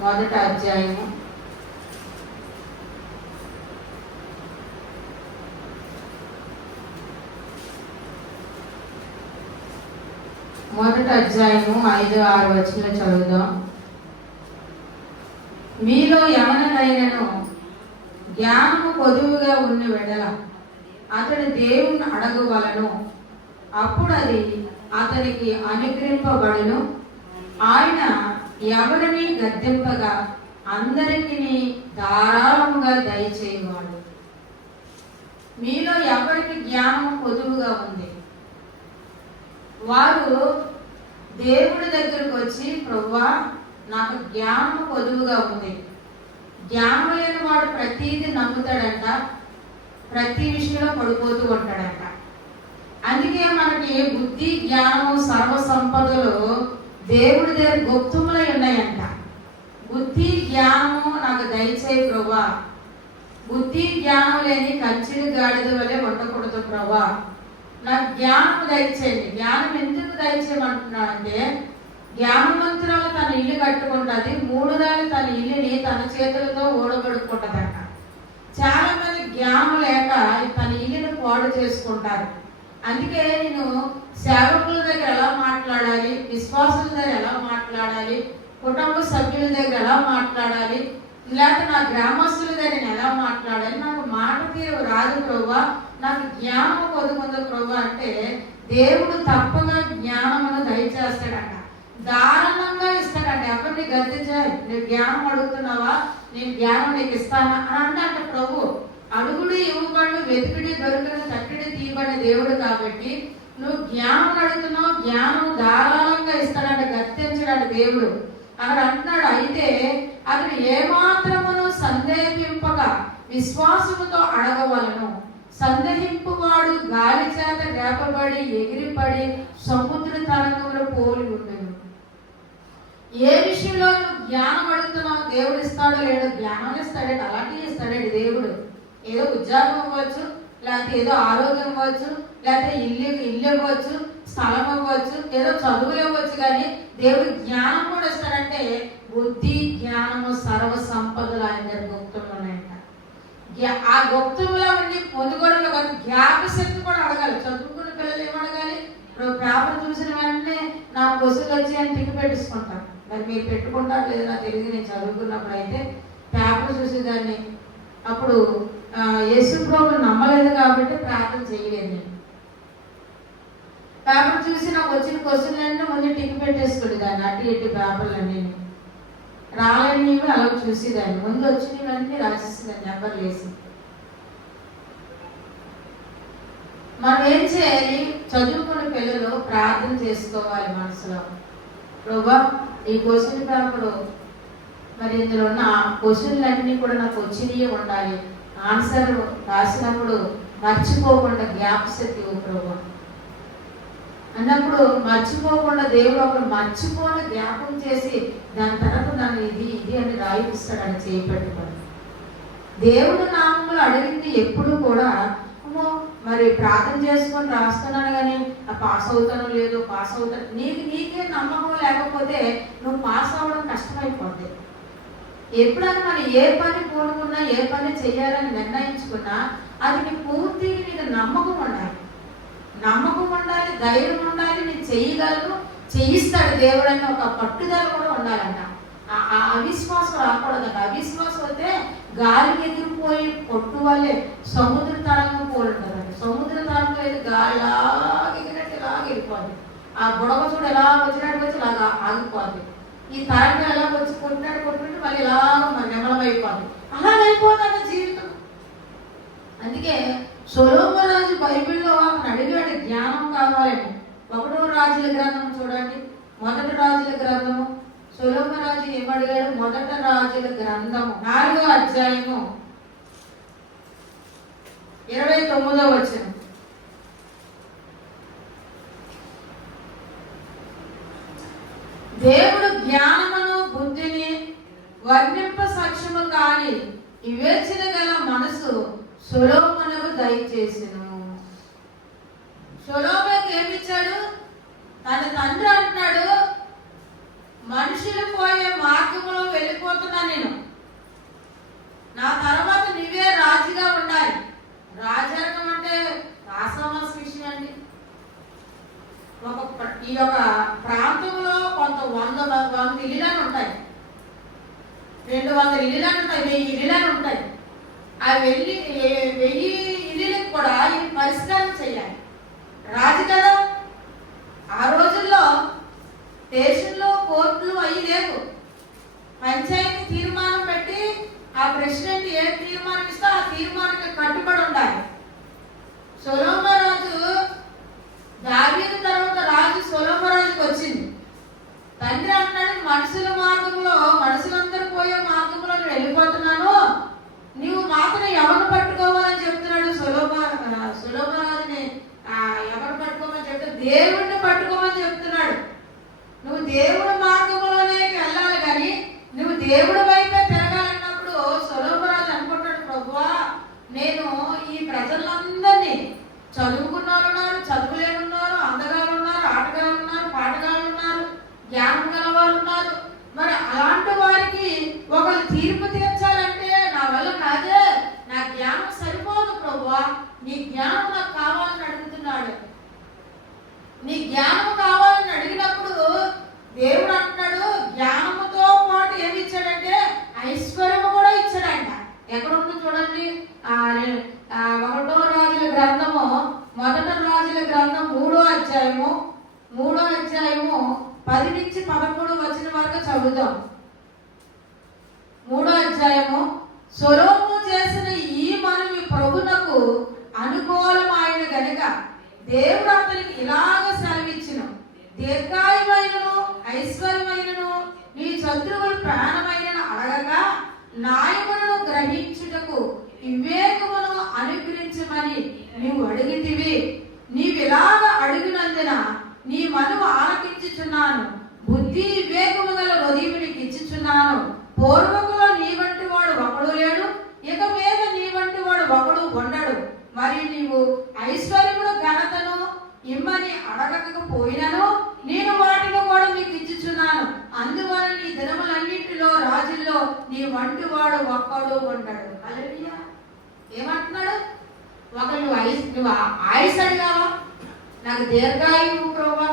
మొదటి అధ్యాయము మొదటి అధ్యాయము 5-6 వచనం చదువుదాం. మీలో ఎవరినైనను జ్ఞానము కొదువుగా ఉన్న వెడల అతడు దేవుని అడగవలను, అప్పుడు అది అతనికి అనుగ్రహింపబడును. ఆయన ఎవరిని గద్దెంపగా అందరికీ ధారాళముగా దయచేయవాడు. మీలో ఎవరికి జ్ఞానం కొదువుగా ఉంది, వారు దేవుడి దగ్గరకు వచ్చి, ప్రభువా నాకు జ్ఞానం కొదువుగా ఉంది. జ్ఞానం లేని వాడు ప్రతిదీ నమ్ముతాడంట, ప్రతి విషయంలో పడిపోతూ ఉంటాడంట. అందుకే మనకి బుద్ధి జ్ఞానము సర్వ సంపదలు దేవుడి దగ్గర గుప్తములై ఉన్నాయంట. బుద్ధి జ్ఞానము నాకు దయచేయి ప్రభువా. బుద్ధి జ్ఞానం లేని కంచెలు గాడిద వలె ఉండకూడదు ప్రభువా, నాకు జ్ఞానం దయచేయండి. జ్ఞానం ఎందుకు దయచేయమంటున్నాడంటే, జ్ఞానవంతురాలు తన ఇల్లు కట్టుకుంటుంది, 3 నెలలు తన ఇల్లుని తన చేతులతో ఊడబడుకుంటుందంట. చాలా మంది జ్ఞానం లేక తన ఇల్లుని పాడు చేసుకుంటారు. అందుకే నేను సేవకుల దగ్గర ఎలా మాట్లాడాలి, విశ్వాసుల దగ్గర ఎలా మాట్లాడాలి, కుటుంబ సభ్యుల దగ్గర ఎలా మాట్లాడాలి, లేకపోతే నా గ్రామస్తుల దగ్గర నేను ఎలా మాట్లాడాలి, నాకు మాట తీరు రాదు ప్రభువా, నాకు జ్ఞానం కొదుకుంది ప్రభువా అంటే దేవుడు తప్పగా జ్ఞానమును దయచేస్తాడంట, దారుణంగా ఇస్తాడంట. ఎవరిని గద్దించాలి, నువ్వు జ్ఞానం అడుగుతున్నావా, నేను జ్ఞానం నీకు ఇస్తానా అని అంటే ప్రభు అడుగుడు ఇవ్వబడు, వెతుకుడి దొరకడు, తట్టుడి తీయబడిన దేవుడు కాబట్టి నువ్వు జ్ఞానం అడుగుతున్నావు, జ్ఞానం ధారాళంగా ఇస్తాడంట, గద్దించడాడు దేవుడు అక్కడ అంటున్నాడు. అయితే అతడు ఏమాత్రమును సందేహింపగా విశ్వాసముతో అడగవలను. సందేహింపువాడు గాలి చేత రేపబడి ఎగిరిపడి సముద్ర తరంగంలో పోలి ఉండను. ఏ విషయంలో నువ్వు జ్ఞానం అడుగుతున్నావు, దేవుడు ఇస్తాడో లేడో, జ్ఞానం ఇస్తాడండి, అలాంటివి ఇస్తాడండి దేవుడు. ఏదో ఉద్యోగం ఇవ్వచ్చు, లేకపోతే ఏదో ఆరోగ్యం ఇవ్వచ్చు, లేకపోతే ఇల్లు ఇవ్వచ్చు, స్థలం ఇవ్వచ్చు, ఏదో చదువులు ఇవ్వచ్చు, కానీ దేవుడు జ్ఞానం కూడా ఇస్తాడంటే బుద్ధి జ్ఞానము సర్వ సంపదలు ఆయన దగ్గర గుప్తంలో ఉన్నాయంట. ఆ గుప్తంలో ఉండి పొందుకోవడంలో కాదు, జ్ఞాపశక్తి కూడా అడగాలి. చదువుకున్న పిల్లలు ఏమడగాలి, ఇప్పుడు పేపర్ చూసిన వెంటనే నా క్వశ్చన్లు వచ్చాయని టిక్ పెట్టించుకుంటాను. మరి మీరు పెట్టుకుంటారు లేదు నాకు తెలియదు. నేను చదువుకున్నప్పుడు అయితే పేపర్ చూసేదాన్ని. అప్పుడు యేసు ప్రభువుని నమ్మలేదు కాబట్టి ప్రార్థన చేయలేదు. నేను పేపర్ చూసి నాకు వచ్చిన క్వశ్చన్లు అంటే ముందు టిక్ పెట్టేసుకోండి దాన్ని, అటు ఇటు పేపర్లన్నీ రాలేని అలా చూసేదాన్ని, ముందు వచ్చినవన్నీ రాసేసేదాన్ని నెంబర్ వేసి. మనం ఏం చేయాలి, చదువుకున్న పిల్లలు ప్రార్థన చేసుకోవాలి మనసులో. ప్రభువా ఈ క్వశ్చన్ పేపర్ మరి ఇందులో ఉన్న క్వశ్చన్లన్నీ కూడా నాకు వచ్చినవి ఉండాలి, ఆన్సర్ రాసినప్పుడు మర్చిపోకుండా జ్ఞాపశక్తి ప్రభువా అన్నప్పుడు మర్చిపోకుండా దేవుడు ఒకరు మర్చిపోని జ్ఞాపకం చేసి దాని తర్వాత నన్ను ఇది అని రాయిస్తాడని చేపట్టుకోండి. దేవుడు నామములు అడిగింది ఎప్పుడు కూడా మరి ప్రార్థన చేసుకొని రాస్తున్నాను కానీ పాస్ అవుతానో లేదో, పాస్ అవుతాను నీకే నమ్మకం లేకపోతే నువ్వు పాస్ అవ్వడం కష్టమైపోద్ది. ఎప్పుడైనా మనం ఏ పని కోరుకున్నా, ఏ పని చేయాలని నిర్ణయించుకున్నా అది నీ పూర్తిగా నీకు నమ్మకం ఉండాలి. నమ్మకం ఉండాలి, ధైర్యం ఉండాలి, నేను చెయ్యగలను, చేయిస్తాడు దేవుడు అని ఒక పట్టుదల కూడా ఉండాలంట. ఆ అవిశ్వాసం రాకూడదంట. అవిశ్వాసం అయితే గాలి ఎగిరిపోయి పొట్టు వల్లే సముద్ర తరంగం పోలి ఉంటుందండి. సముద్ర తరంగం అయితే గాలి ఎగిరినట్టు ఇలా ఎగిరిపోద్ది. ఆ బుడగ చూడు ఎలా వచ్చినట్టు వచ్చి ఇలాగా ఆగిపోద్ది. ఈ తరంగం ఎలా వచ్చి కొట్టినట్టు మళ్ళీ ఇలా నిమలమైపోద్ది. అలాగైపోతుంది జీవితం. అందుకే సొలొమోను రాజు బైబిల్లో అడిగాడు జ్ఞానం కావాలని. ఒకటో రాజుల గ్రంథం చూడండి, మొదటి రాజుల గ్రంథము. సొలొమోను రాజు ఏమడిగాడు? మొదటి రాజుల గ్రంథము 4వ అధ్యాయము 29వ వచనం. దేవుడు జ్ఞానమును బుద్ధిని వర్ణింప సక్షము కాని వివేచన గల మనసు సొలొమోనుకు దయచేసెను. సొలొమోనుకు ఏమిచ్చాడు? తన తండ్రి అంటున్నాడు, మనుషులు పోయే మార్గంలో వెళ్ళిపోతున్నా నేను, నా తర్వాత నువ్వే రాజుగా ఉండాలి. రాజరికం అంటే రాసమస్ విషయం అండి. ఈ యొక్క ప్రాంతంలో కొంత 100 ఇల్లులను ఉంటాయి, 200 ఇల్లులను ఉంటాయి, 1000 ఇల్లులను ఉంటాయి. ఆ 1000 ఇల్లులకు కూడా ఇది పరిష్కారం చేయాలి. రాజు కదా. ఆ రోజుల్లో దేశంలో కోర్టులు అవి లేవు. పంచాయతీ తీర్మానం పెట్టి ఆ ప్రెసిడెంట్ ఏ తీర్మానం ఇస్తే ఆ తీర్మానానికి కట్టుబడి ఉండాలి. సొలొమోను రాజు, దావీదు తర్వాత రాజు సొలొమోను రాజుకి వచ్చింది. తండ్రి అంటున్నాడు, మనుషుల మార్గంలో, మనుషులందరూ పోయే మార్గంలో నేను వెళ్ళిపోతున్నాను, నీవు మాత్రం ఎవరిని పట్టుకోవాలని చెప్తున్నాడు. సొలొమోను రాజుని ఎవరు పట్టుకోమని చెప్తే దేవుడిని పట్టుకోమని చెప్తున్నాడు. నువ్వు దేవుడి మార్గంలోనే వెళ్ళాలి, కానీ నువ్వు దేవుడి వైపే తిరగాలన్నప్పుడు సొలొమోను రాజు అనుకుంటాడు, ప్రభువా నేను ఈ ప్రజలందరినీ, చదువుకున్న వాళ్ళు ఉన్నారు, చదువులేని ఉన్నారు, అందగాళ్ళు ఉన్నారు, ఆటగాళ్ళు ఉన్నారు, పాటగాళ్ళు ఉన్నారు, జ్ఞానం గల వాళ్ళు ఉన్నారు, మరి అలాంటి వారికి ఒకరు తీర్పు తీర్చాలంటే నా వల్ల కాదే, నా జ్ఞానం సరిపోదు ప్రభువా, నీ జ్ఞానం నాకు కావాలని అడుగుతున్నాడు. నీ జ్ఞానం కావాలని అడిగినప్పుడు దేవుడు అంటున్నాడు, జ్ఞానముతో పాటు ఏమి ఇచ్చాడంటే ఐశ్వర్యము కూడా ఇచ్చాడంట. ఎక్కడ ఉందో చూడండి, 1వ రాజుల గ్రంథము, మొదటి రాజుల గ్రంథం 3వ అధ్యాయము 10 నుంచి 11 వచనం వరకు చదువుదాం. 3వ అధ్యాయము. సొలొమోను చేసిన ఈ మనవి ప్రభునకు అనుకూలమైన గనుక దేవుడు అతనికి ఇలాగ సెలవిచ్చును, దీర్ఘాయువైనను ఐశ్వర్యమైనను నీ శత్రువులు ప్రాణమైనను అడగక న్యాయములను గ్రహించుటకు వివేకమును అనుగ్రహించమని నీవు అడిగితివి. నీవిలాగ అడిగినందున నీ మనవు ఆలకించుచున్నాను, బుద్ధి వివేకము గల హృదయము నీకు ఇచ్చుచున్నాను. పూర్వకులో నీ వంటి వాడు ఒకడు లేడు, ఇక మీద నీ వంటి వాడు ఒకడు ఉండడు. మరి నీవు ఐశ్వర్యమును ఘనతను ఇమ్మని అడగకపోయినను నేను వాటిని కూడా మీకు ఇచ్చుచున్నాను. అందువల్ల నీ దినములన్నింటిలో రాజుల్లో నీ వంటి వాడు ఒక్కడు ఉండడు. హల్లెలూయా. ఏమంటున్నాడు? నువ్వు ఆయుష్ అడిగావా? నాకు దీర్ఘాయువు ప్రభువా,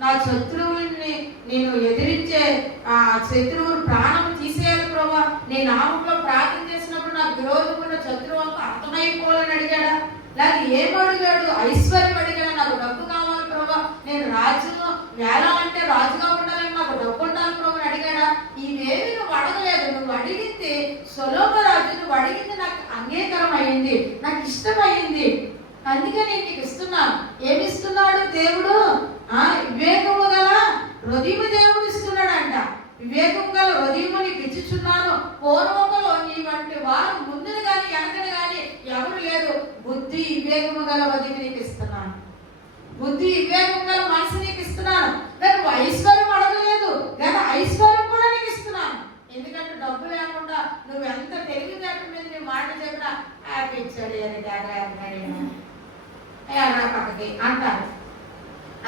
నా శత్రువుల్ని నేను ఎదిరించే ఆ శత్రువులు ప్రాణం తీసేయాలి ప్రభువా, నేను నామంలో ప్రార్థన చేసినప్పుడు నాకు విరోధమున్న శత్రువులకు అర్థమైపోవాలని అడిగాడా? లేక ఏం అడిగాడు? ఐశ్వర్యం అడిగాడు. నాకు డబ్బు కావాలి ప్రభువా, నేను రాజ్యంలో వేలాలంటే రాజుగా ఉండాలని నాకు డబ్బు ఉండాలి ప్రభు అని అడిగాడా? ఇవేమి నువ్వు అడగలేదు. నువ్వు అడిగింది సొలొమోను రాజు, నువ్వు అడిగింది నాకు అంగీకారం అయింది, నాకు ఇష్టమైంది, అందుకే నేను నీకు ఇస్తున్నాను. ఏమి ఇస్తున్నాడు దేవుడు? వివేకము గల హృదయము దేవుడు ఇస్తున్నాడంట. వివేకము గల హృదయము నీకు ఇచ్చుచున్నాను. పూర్వములో నీ వంటి వారు ముందుని కానీ వెనకని కానీ ఎవరు లేరు. బుద్ధి వివేకము గల హృదయం నీకు ఇస్తున్నాను, బుద్ధి వివేకము గల మనసు నీకు ఇస్తున్నాను. నువ్వు ఐశ్వర్యం అడగలేదు, కానీ ఐశ్వర్యం కూడా నీకు ఇస్తున్నాను. ఎందుకంటే డబ్బు లేకుండా నువ్వు ఎంత తెలివితేటల మీద నీ మాట చెప్పినా హ్యాపీ ఇచ్చాడు పక్కకి అంటారు.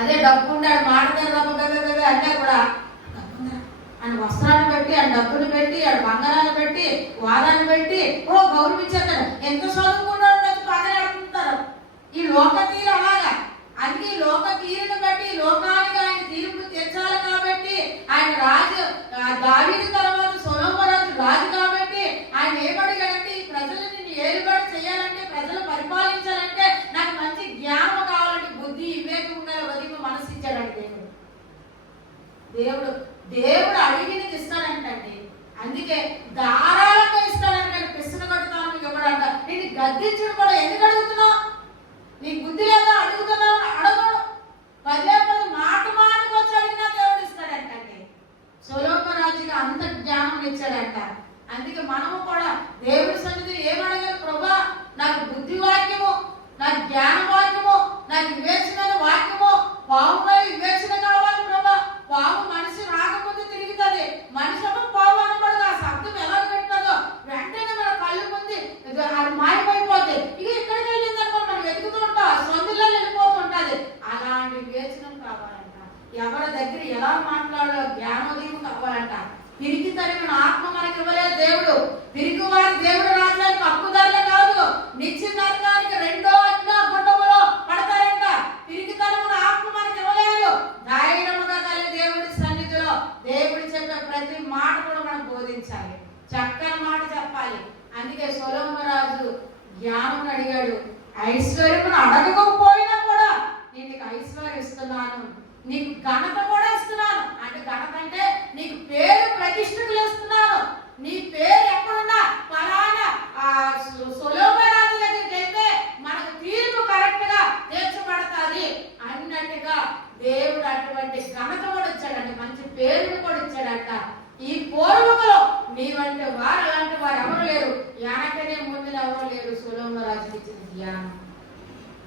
అదే డబ్బు ఉండాడు మాట దగ్గర అన్నా కూడా ఆయన వస్త్రాన్ని పెట్టి, ఆయన డబ్బులు పెట్టి, ఆయన బంగారాన్ని పెట్టి, వాదాన్ని పెట్టి గౌరవించేస్తాడు. ఎంత చదువుకున్నాడు పక్కన ఆడుకుంటారు ఈ లోక తీరు అలాగా. అన్ని లోక తీరును బట్టి లోకానికి ఆయన తీర్పు తీర్చాలి కాబట్టి ఆయన రాజు, దావీదు తర్వాత సొలొమోను రాజు కాబట్టి ఆయన ఏమడిగాడంటే ఈ ప్రజలు నిన్ను ఏలుబడి చేయాలంటే, ప్రజలు పరిపాలించాలంటే నాకు మంచి జ్ఞానం కావాలంటే బుద్ధి వివేకం గల హృదయం మనసు ఇచ్చాడంటే దేవుడు అడిగినది ఇస్తాడంటండి. అందుకే ధారాళంగా ఇస్తాడంటే పిస్తున కట్టుతాను మీకు ఇవ్వడంట. నేను గద్దించుడు కూడా ఎందుకు అడుగుతున్నావు? నీకు బుద్ధి లేదా? అడుగుతున్నావు అడగడు. ఎవరి దగ్గర ఎలా మాట్లాడాలో జ్ఞానోదయం కావాలంట. పిరికితనమైన ఆత్మ మనకి ఇవ్వలేదు దేవుడు. పిరికి వారి దేవుడు రాజ్యానికి హక్కుదారులే కాదు, నిత్య నరకానికి రెండో అజ్ఞా గుండములో పడతారంట. పిరికితనమైన ఆత్మ మనకి ఇవ్వలేదు. ధైర్యముగా కలిగి దేవుడి సన్నిధిలో దేవుడు చెప్పే ప్రతి మాట కూడా మనం బోధించాలి, చక్కని మాట చెప్పాలి. అందుకే సొలొమోను రాజు జ్ఞానం అడిగాడు. ఐశ్వర్యమును అడగకపోయినా కూడా నేను నీకు ఐశ్వర్యం ఇస్తున్నాను, నీకు ఘనత కూడా ఇస్తున్నాను. అంటే ఘనత అంటే నీకు పేరు ప్రతిష్ఠలు ఇస్తున్నాను. నీ పేరు ఎక్కడున్నా ఫలానా సొలొమోను రాజు దగ్గరికి వెళ్తే మనకు తీర్పు కరెక్ట్ గా తీర్చబడతాది అన్నట్టుగా దేవుడు అటువంటి ఘనత కూడా ఇచ్చాడంట, మంచి పేరును కూడా ఇచ్చాడంట. ఈ పూర్వకులు నీ వంటి వారు అలాంటి వారు ఎవరు లేరు, వెనకనే ముందు ఎవరు లేరు. సొలొమోను రాజుకి ఇచ్చిన జ్ఞానం.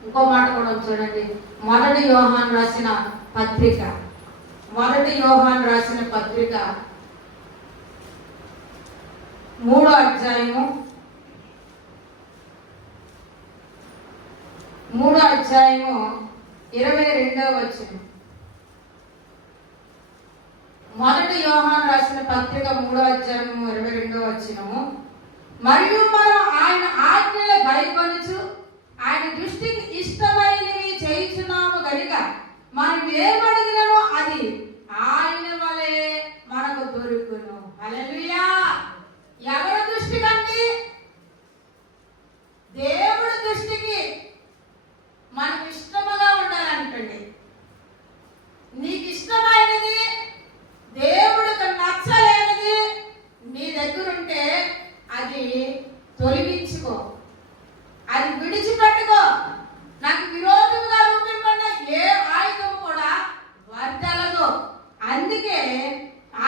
ఇంకో మాట కూడా చూడండి, మొదటి యోహాను రాసిన పత్రిక, మొదటి యోహాను రాసిన పత్రిక 3వ అధ్యాయము 22వ వచనం. మొదటి యోహాను రాసిన పత్రిక 3వ అధ్యాయము 22వ వచనము. మరియు మనం ఆయన ఆజ్ఞలు గైకొనుచు ఆయన దృష్టికి ఇష్టమైనవి చేయుచున్నాము గనుక మనం ఏమడిగినో అది ఆయన వలె మనకు దొరుకును. హల్లెలూయా. ఎవరి దృష్టి కండి? దేవుడి దృష్టికి మనకు ఇష్టముగా ఉండాలంటండి. నీకు ఇష్టమైనది, దేవుడికి నచ్చలేనిది నీ దగ్గర ఉంటే అది తొలగించుకో, అది విడిచిపెట్టుకో. నాకు విరోధంగా రూపింపడిన ఏ ఆయుధం కూడా వర్ధలదు. అందుకే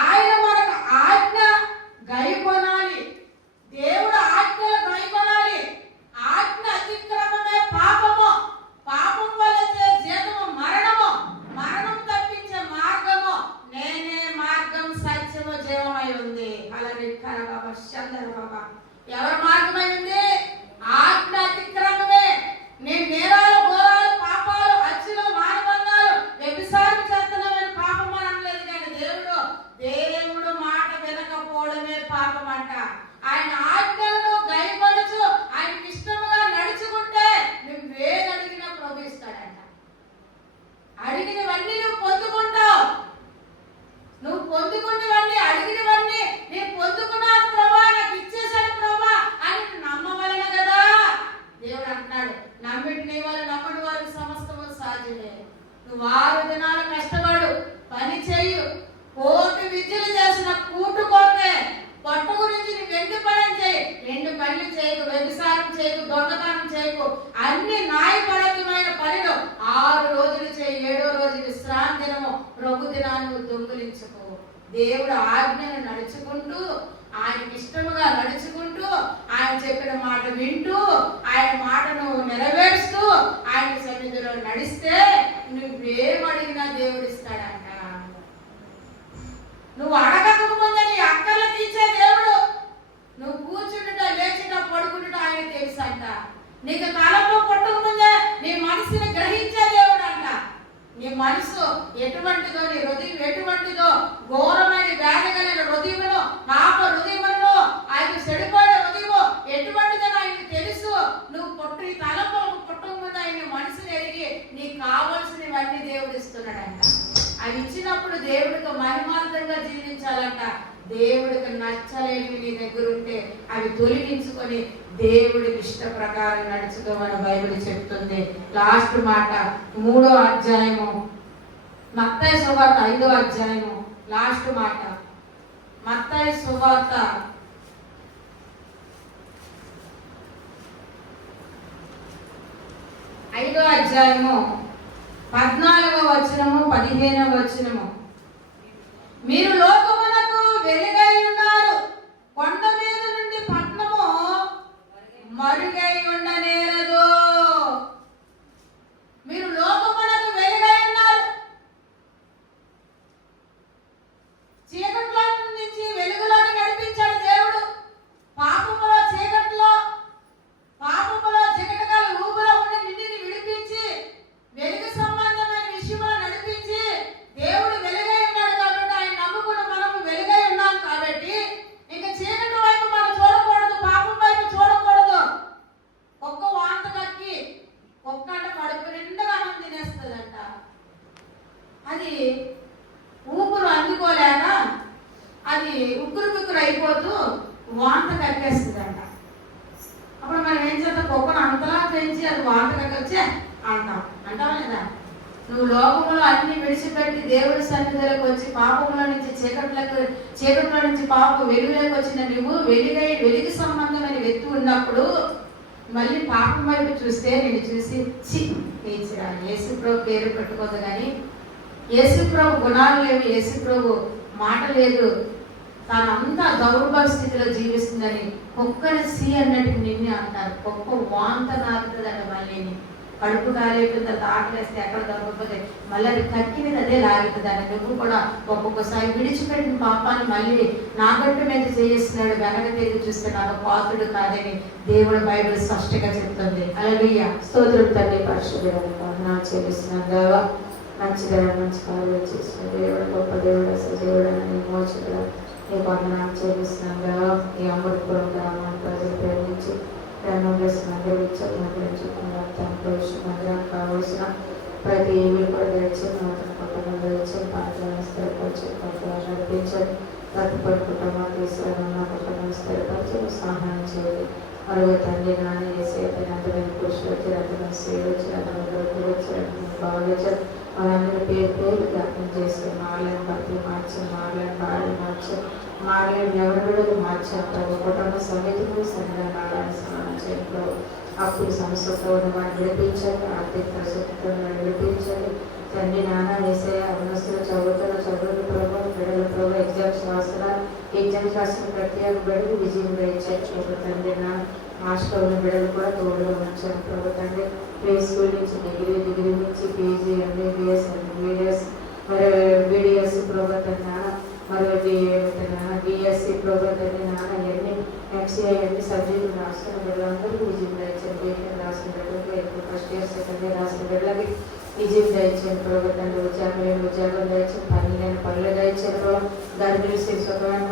ఆయన మనకు ఆజ్ఞ గైకొనాలి, దేవుడు ఆజ్ఞలు గైకొనాలి. ఆజ్ఞ అతిక్రమమే పాపము, పాపం వల్ల జీతము మరణము, మరణం తప్పించే మార్గము నేనే మార్గం సత్యము జీవమై ఉంది. అలా నిక్కర బాబా చందర బాబా ఎవరి మార్గమై ఉంది? ఆజ్ఞ అతిక్రమమే. నేను నేరాలు, ఘోరాలు, పాపాలు, హత్యలు, మానభంగాలు, వ్యభిచారం చేస్తున్నామని పాపం అనలేదు. కానీ దేవుడు మాట వినకపోవడమే పాపం అంట. ఆయన ఆజ్ఞలను గైకొనుచు ఆయనకి ఇష్టముగా నడుచుకుంటే నువ్వేది అడిగినా ప్రభు ఇస్తాడంట. అడిగినవన్నీ నువ్వు పొందుకుంటావు. నువ్వు పొందుకున్నవన్నీ, అడిగినవన్నీ నేను పొందుకున్నాను ప్రభా, నాకు ఇచ్చేసాడు ప్రభా అని నమ్మవలన కదా. దేవుడు అంటున్నాడు, నమ్మిటి నీ వాళ్ళు నమ్మడి వారికి సమస్తము సాధ్యమే. నువ్వు 6 దినాలు కష్టపడు, పని చెయ్యు, కోటి విద్యలు చేసిన కూటు కొరకే. పొట్ట గురించి నువ్వు ఎందు పని చేయి, 2 పనులు చేయకు, వ్యభిచారం చేయకు, దొంగతనం చేయకు, అన్ని న్యాయపరమైన పనులు 6 రోజులు చేయి. 7వ రోజు విశ్రాంతి దినము, ప్రభు దినాన్ని దొంగిలించుకో. దేవుడు ఆజ్ఞను నడుచుకుంటూ, ఆయనకి ఇష్టముగా నడుచుకుంటూ, ఆయన చెప్పిన మాట వింటూ, ఆయన మాటను నెరవేరుస్తూ ఆయన సన్నిధిలో నడిస్తే నువ్వేమడిగినా దేవుడు ఇస్తాడంట. నువ్వు అడగకపోతే నీ అక్కర్లు తీర్చే దేవుడు. నువ్వు కూర్చుంటుట, లేచుట, పడుకుంటుట ఆయన తెలుసు అంట. నీకు కాలంలో పుట్టకముందే నీ మనసుని గ్రహించే దేవుడు అంట. నీ మనసు ఎటువంటిదో, నీ హృదయం ఎటువంటిదో, ఘోరమైన వ్యాధి కలిగిన హృదయమును, పాప హృదయమును, ఆయన చెడిపోయిన హృదయము ఎటువంటిదో ఆయనకు తెలుసు. నువ్వు ఈ తలంలో పుట్టకముందు ఆయన మనసుని ఎరిగి నీకు కావాల్సినవన్నీ దేవుడు ఇస్తున్నాడంట. అవి ఇచ్చినప్పుడు దేవుడికి మహిమార్థంగా జీవించాలంట. దేవుడికి నచ్చలేనివి నీ దగ్గర ఉంటే అవి తొలగించుకొని దేవుడికి ఇష్ట ప్రకారం నడుచుకోమని బైబిల్ చెప్తుంది. లాస్ట్ మాట 3వ అధ్యాయము, మత్తయి సువార్త 5వ అధ్యాయము లాస్ట్ మాట. మత్తయి సువార్త 5వ అధ్యాయము 14వ వచనము 15వ వచనము. మీరు లోకమునకు వెలుగై ఉన్నారు, కొండ మీద నుండి పట్టణము మరుగై ఉండనేరదు. మీరు లోకమునకు వెలుగై ఉన్నారు. చీకట్లో నుంచి వెలుగులోకి నడిపించాడు దేవుడు. పాపములో, చీకట్లో, పాపములో జిగటగల ఊబిలో ఉండి నిన్ను విడిపించి వెలుగు సంబంధమైన విషయంలో నడిపించి దేవుడు అది ఊపిరి అందుకోలేక అది ఉక్కురు అయిపోతూ వాంత కక్కేస్తుందంట. అప్పుడు మనం ఏం చేస్తాం, కుక్కను అంతలా పెంచి అది వాంత కక్కొచ్చే అంటావా లేదా? నువ్వు లోకంలో అన్ని విడిచిపెట్టి దేవుడి సన్నిధిలోకి వచ్చి పాపంలో నుంచి చీకట్లో నుంచి వెలుగులోకి వచ్చిన నువ్వు వెలుగు సంబంధమైన వ్యక్తి ఉన్నప్పుడు మళ్ళీ పాపం వైపు చూస్తే నేను చూసి యేసుప్రభు పేరు పెట్టుకోదు, కానీ యేసుప్రభు గుణాలు లేవు, యేసుప్రభు మాట లేదు, తానంతా దౌర్భాగ్య స్థితిలో జీవిస్తుందని కుక్కని అన్నట్టు నిన్నే అంటారు. కుక్క వాంత నాకుతుందంట, మళ్ళీ కడుపు కాలేకుండా ఆకలేస్తే ఎక్కడ దొరకకపోతే మళ్ళీ అది కక్కినది అదే లాగుతుందని. నువ్వు కూడా ఒక్కొక్కసారి విడిచిపెట్టిన పాపాన్ని మళ్ళీ నాగట్టు మీద చేస్తున్నాడు, వెనక తిరిగి చూస్తే నాకు పాత్రుడు కాదని దేవుడు బైబిల్ స్పష్టంగా చెప్తుంది. హల్లెలూయా. స్తోత్రం తండ్రి, పరిశుద్ధుడైన వందనాలు చెల్లిస్తున్నాను దేవా. మంచి కార్యాలు చేసిన దేవుడు, గొప్ప దేవుడు, సజీవుడైన నీ మోచకుడు, నీ వందనాలు చెల్లిస్తున్నాను దేవా. ఈ అమృతపురం గ్రామాన్ని ప్రజలు ప్రేమించి కావలసిన ప్రతి ఏమి కూడా తెచ్చి నూతన కుటుంబం తెచ్చి పాటలను స్థిరపరిచి నడిపించండి. తట్టుపడి కుటుంబాన్ని తీసుకున్న కుటుంబం స్థిరపరిచి సహాయం చేయాలి. మరో తండ్రి నాన్న వేసే అంతమైన పురుషులు వచ్చి అంతమైన స్త్రీలు వచ్చి అంతమైన వ్యక్తులు వచ్చి అంతమైన బాగా వచ్చారు. వాళ్ళందరూ పేరు జ్ఞాపకం చేసుకుని మారలేని భర్తలు మార్చి, మారలేని భార్యలు మార్చి, మారలేని ఎవరు మార్చారు. కుటుంబ సమితిని సరిగా నారాయణ స్నానం చేయడంలో అప్పుడు సంస్థతో ఉన్న వాడిని విడిపించండి, ఆర్థిక పరిస్థితులతో విడిపించండి. తండ్రి నాన్న వేసే అవనస్తులు చదువుతున్న చదువుల ప్రభావం బిడ్డల ప్రభావం ఎగ్జామ్స్ రాసిన ప్రతి ఒక్క బిడ్డకు విజయం గ్రహించారు. తండ్రి నా హాస్టల్ ఉన్న బిడ్డలు కూడా తోడుగా ఉంచారు ప్రభు. తండ్రి ప్లే స్కూల్ నుంచి డిగ్రీ నుంచి పీజీ, ఎంబీబీఎస్, ఎంబీబీఎస్, మరి బీడీఎస్ ప్రభు నాన్న, మరి బిఎస్సి ప్రభు తండ్రి నాన్న, ఇవన్నీ ఎంసీఐ అన్ని సబ్జెక్టులు రాస్తున్న బిడ్డలందరికీ విజయం గ్రహించారు. బీటెక్ రాసిన బిడ్డలకు, ఫస్ట్ ఇయర్ సెకండ్ ఇయర్ రాసిన బిడ్డలకి విజయం దయచేయండి ప్రభు. తండ్రి ఉద్యోగం దయచేయండి, పనులు దయచేయండి ప్రభు. గర్భిణీ సుఖమైన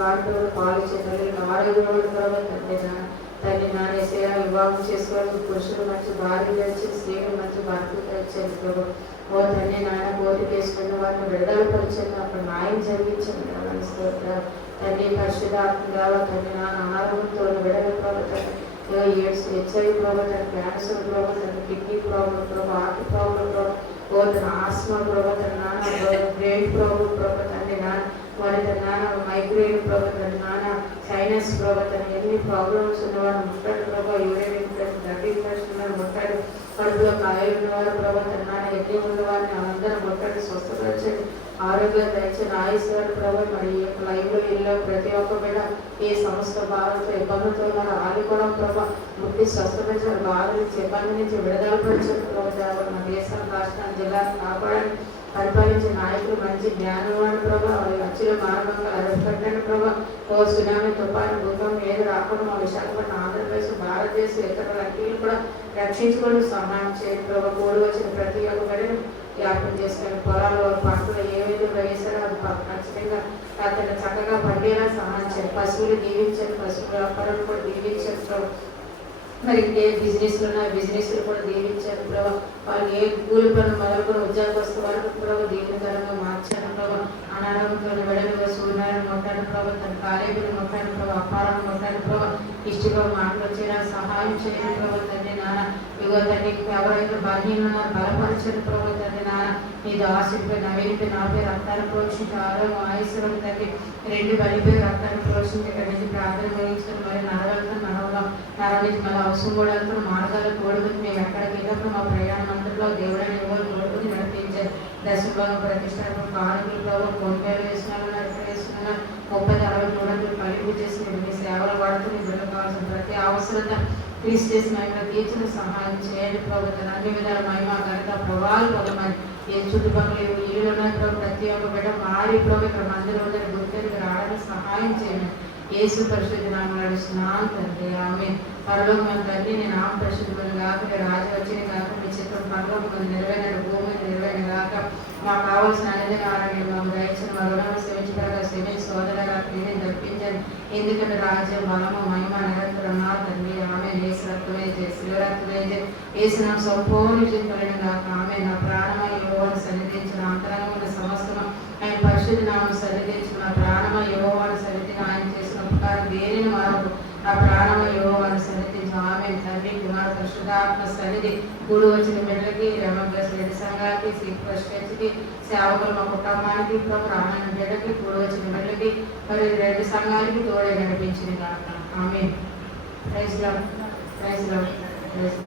పాలు చేతులు ఆరోగ్యం ప్రభు. తండ్రి నానేసే వివాహం చేసుకోవడానికి పురుషులు మంచి భార్య దయచేసి, స్త్రీలు మంచి భర్తలు దయచేయండి ప్రభు. ఓ తండ్రి నాన్న కోరిక వేసుకున్న వారిని విడుదల పరిచండి, అప్పుడు న్యాయం జరిగించండి. తండ్రి పరిశుద్ధాత్మ తండ్రి నాన్న ఆరోగ్యంతో విడుదల ప్రభు. ఎయిడ్స్, హెచ్ఐవి ప్రభు, క్యాన్సర్ ప్రభు, కిడ్నీ ప్రాబ్లం ప్రభు, హార్ట్ ప్రాబ్లం ప్రభు, ఓ తన ఆస్మా ప్రభు, నాన్న బ్రెయిన్ ప్రాబ్లం ప్రభు, తండ్రి నాన్న వారి నాన్న మైగ్రేన్ ప్రభు, నాన్న సైనస్ ప్రభు, ఎన్ని ప్రాబ్లమ్స్ ఉన్నవారు ముట్టాడు ప్రభు. యూరిన్ ఇన్ఫెక్షన్, బ్లడ్ ఇన్ఫెక్షన్ ముట్టాడు. కడుపులో కాయలు ఉన్నవారు ప్రభు, నాన్న ఎన్ని ఉన్నవారిని అందరూ ముట్టాడు, స్వస్థపరచండి, ఆరోగ్యం దయచేసి ఆయుష్వారు ప్రభు. మరి లైవ్లో ఇల్లు ప్రతి ఒక్క బిడ్డ ఏ సమస్త బాధలతో ఇబ్బందులతో ఉన్నారు ఆదుకోవడం ప్రభు. ముట్టి స్వస్థపరిచిన బాధ నుంచి ఇబ్బంది నుంచి విడుదల పరిచయం ప్రభు. మన దేశాన్ని, రాష్ట్రాన్ని, జిల్లాను కాపాడని పరిపాలించే నాయకులు మంచి జ్ఞానవాడు ప్రభు. అచ్చుల మార్గంగా అరవట్టండి ప్రభు. ఓ సునామీ, తుఫాను, భూకంపం ఏది రాకుండా మా విశాఖపట్నం, ఆంధ్రప్రదేశ్, భారతదేశం ఇతర రంగీలు కూడా రక్షించుకొని సహాయం చేయండి ప్రభు. కూడి వచ్చిన ప్రతి ఒక్క బిడ్డను జ్ఞాపకం చేసుకొని పొలాల్లో పంటలు ఏ విధంగా వేసారో అది ఖచ్చితంగా అతను చక్కగా పండేలా సహాయం చేయండి. పశువులు దీవించండి, పశువుల వ్యాపారాలు కూడా దీవించండి ప్రభు. మరి ఇంకే బిజినెస్లు ఉన్నాయి, బిజినెస్లు కూడా దీవించారు ప్రభు. వాళ్ళు ఏ కూలి పనులు మొదలుకొని ఉద్యోగస్తు వరకు ప్రభు దీవెనకరంగా మార్చారు ప్రభు. అనారోగ్యంతో వెడలుగా సూర్యనారాయణ మొట్టాడు ప్రభు, తన కాలేజీలు మొట్టాడు ప్రభు, అప్పాలను మొట్టాడు ప్రభు. ఇష్టగా మాటలు వచ్చేలా సహాయం చేయండి ప్రభు. తండ్రి నాన్న ఇగో తండ్రి ఎవరైతే బలహీన బలపరచని ప్రభు. తండ్రి నాన్న ఇది ఆశిపై నవీనిపై నాపై రక్తాన్ని ప్రోక్షించి ఆరోగ్యం ఆయుష్యం తండ్రి రెండు బలిపై రక్తాన్ని ప్రోక్షించి ఇక్కడి నుంచి ప్రార్థన వహించడం. మరి నరవలతో నరవనికి మళ్ళీ అవసరం కూడా మార్గాలు తోడుకుని మేము ఎక్కడికి వెళ్ళినప్పుడు మా ప్రయాణం అంతట్లో దేవుడని ఎవరు తోడుకుని నడిపించారు. దశభాగం ప్రతిష్టాపన కానుకలు ప్రభు, కొండలు వేసినాను, నడిపి వేసినా 30-60 చూడండి కలిపి చేసి మీ సేవలు వాడుతూ బిడ్డలు కావాల్సిన ప్రతి అవసరత క్రీస్తు చేసిన మహిమ తీర్చిన సహాయం చేయండి ప్రభు. తన అన్ని విధాల మహిమ ఘనత ప్రభావాలు పొందమని ఏ చుట్టుపక్కల ఇల్లు ఉన్నాయి ప్రభు. ప్రతి ఒక్క బిడ్డ మారి ప్రభు ఇక్కడ మందిరం ఉందని గుర్తెరిగి రావడానికి సహాయం చేయండి. యేసు పరిశుద్ధ నామములో నడుస్తున్నాను తండ్రి, ఆమేన్. పరలోకమైన తండ్రి, నీ నామ పరిశుద్ధమైన గాక, నీ రాజ్యం వచ్చిన గాక, నీ చిత్తం పరలోకమందు నెరవేరిన భూమి నెరవేరిన గాక. మాకు కావాల్సిన అన్ని ఆరోగ్యం మాకు దయచేసి మా రుణాలు సేవించబడగా సేవించి సోదరుగా క్రియని తప్పించండి. ఎందుకంటే రాజ్యం, బలము, మహిమ నిరంతరం నా తండ్రి, ఆమేన్. యేసు రక్తమే జయ, శిలువ రక్తమే జయ, యేసు నామమున సంపూర్ణ విజయం కలిగిన గాక, ఆమేన్. నా ప్రాణమై యెహోవాను సన్నిధించిన అంతరంగమున సమస్త యెహోవాను సన్నిధిని ఆయన చేసిన ఉపకారం దేనిని మారదు. నా ప్రాణము యెహోవాను సన్నిధించు. ఆమేన్. తండ్రి కుమార పరిశుద్ధాత్మ సన్నిధి కూడి వచ్చిన బిడ్డలకి, రెమగ్రస్ రెడ్డి సంఘాలకి, సీక్రెట్ చర్చికి, సేవకులు మా కుటుంబానికి, ప్రభు రామాయణ బిడ్డకి, కూడి వచ్చిన బిడ్డలకి, మరి రెడ్డి సంఘాలకి తోడే నడిపించింది కాక. Amen. Praise Lord. Praise Lord. Praise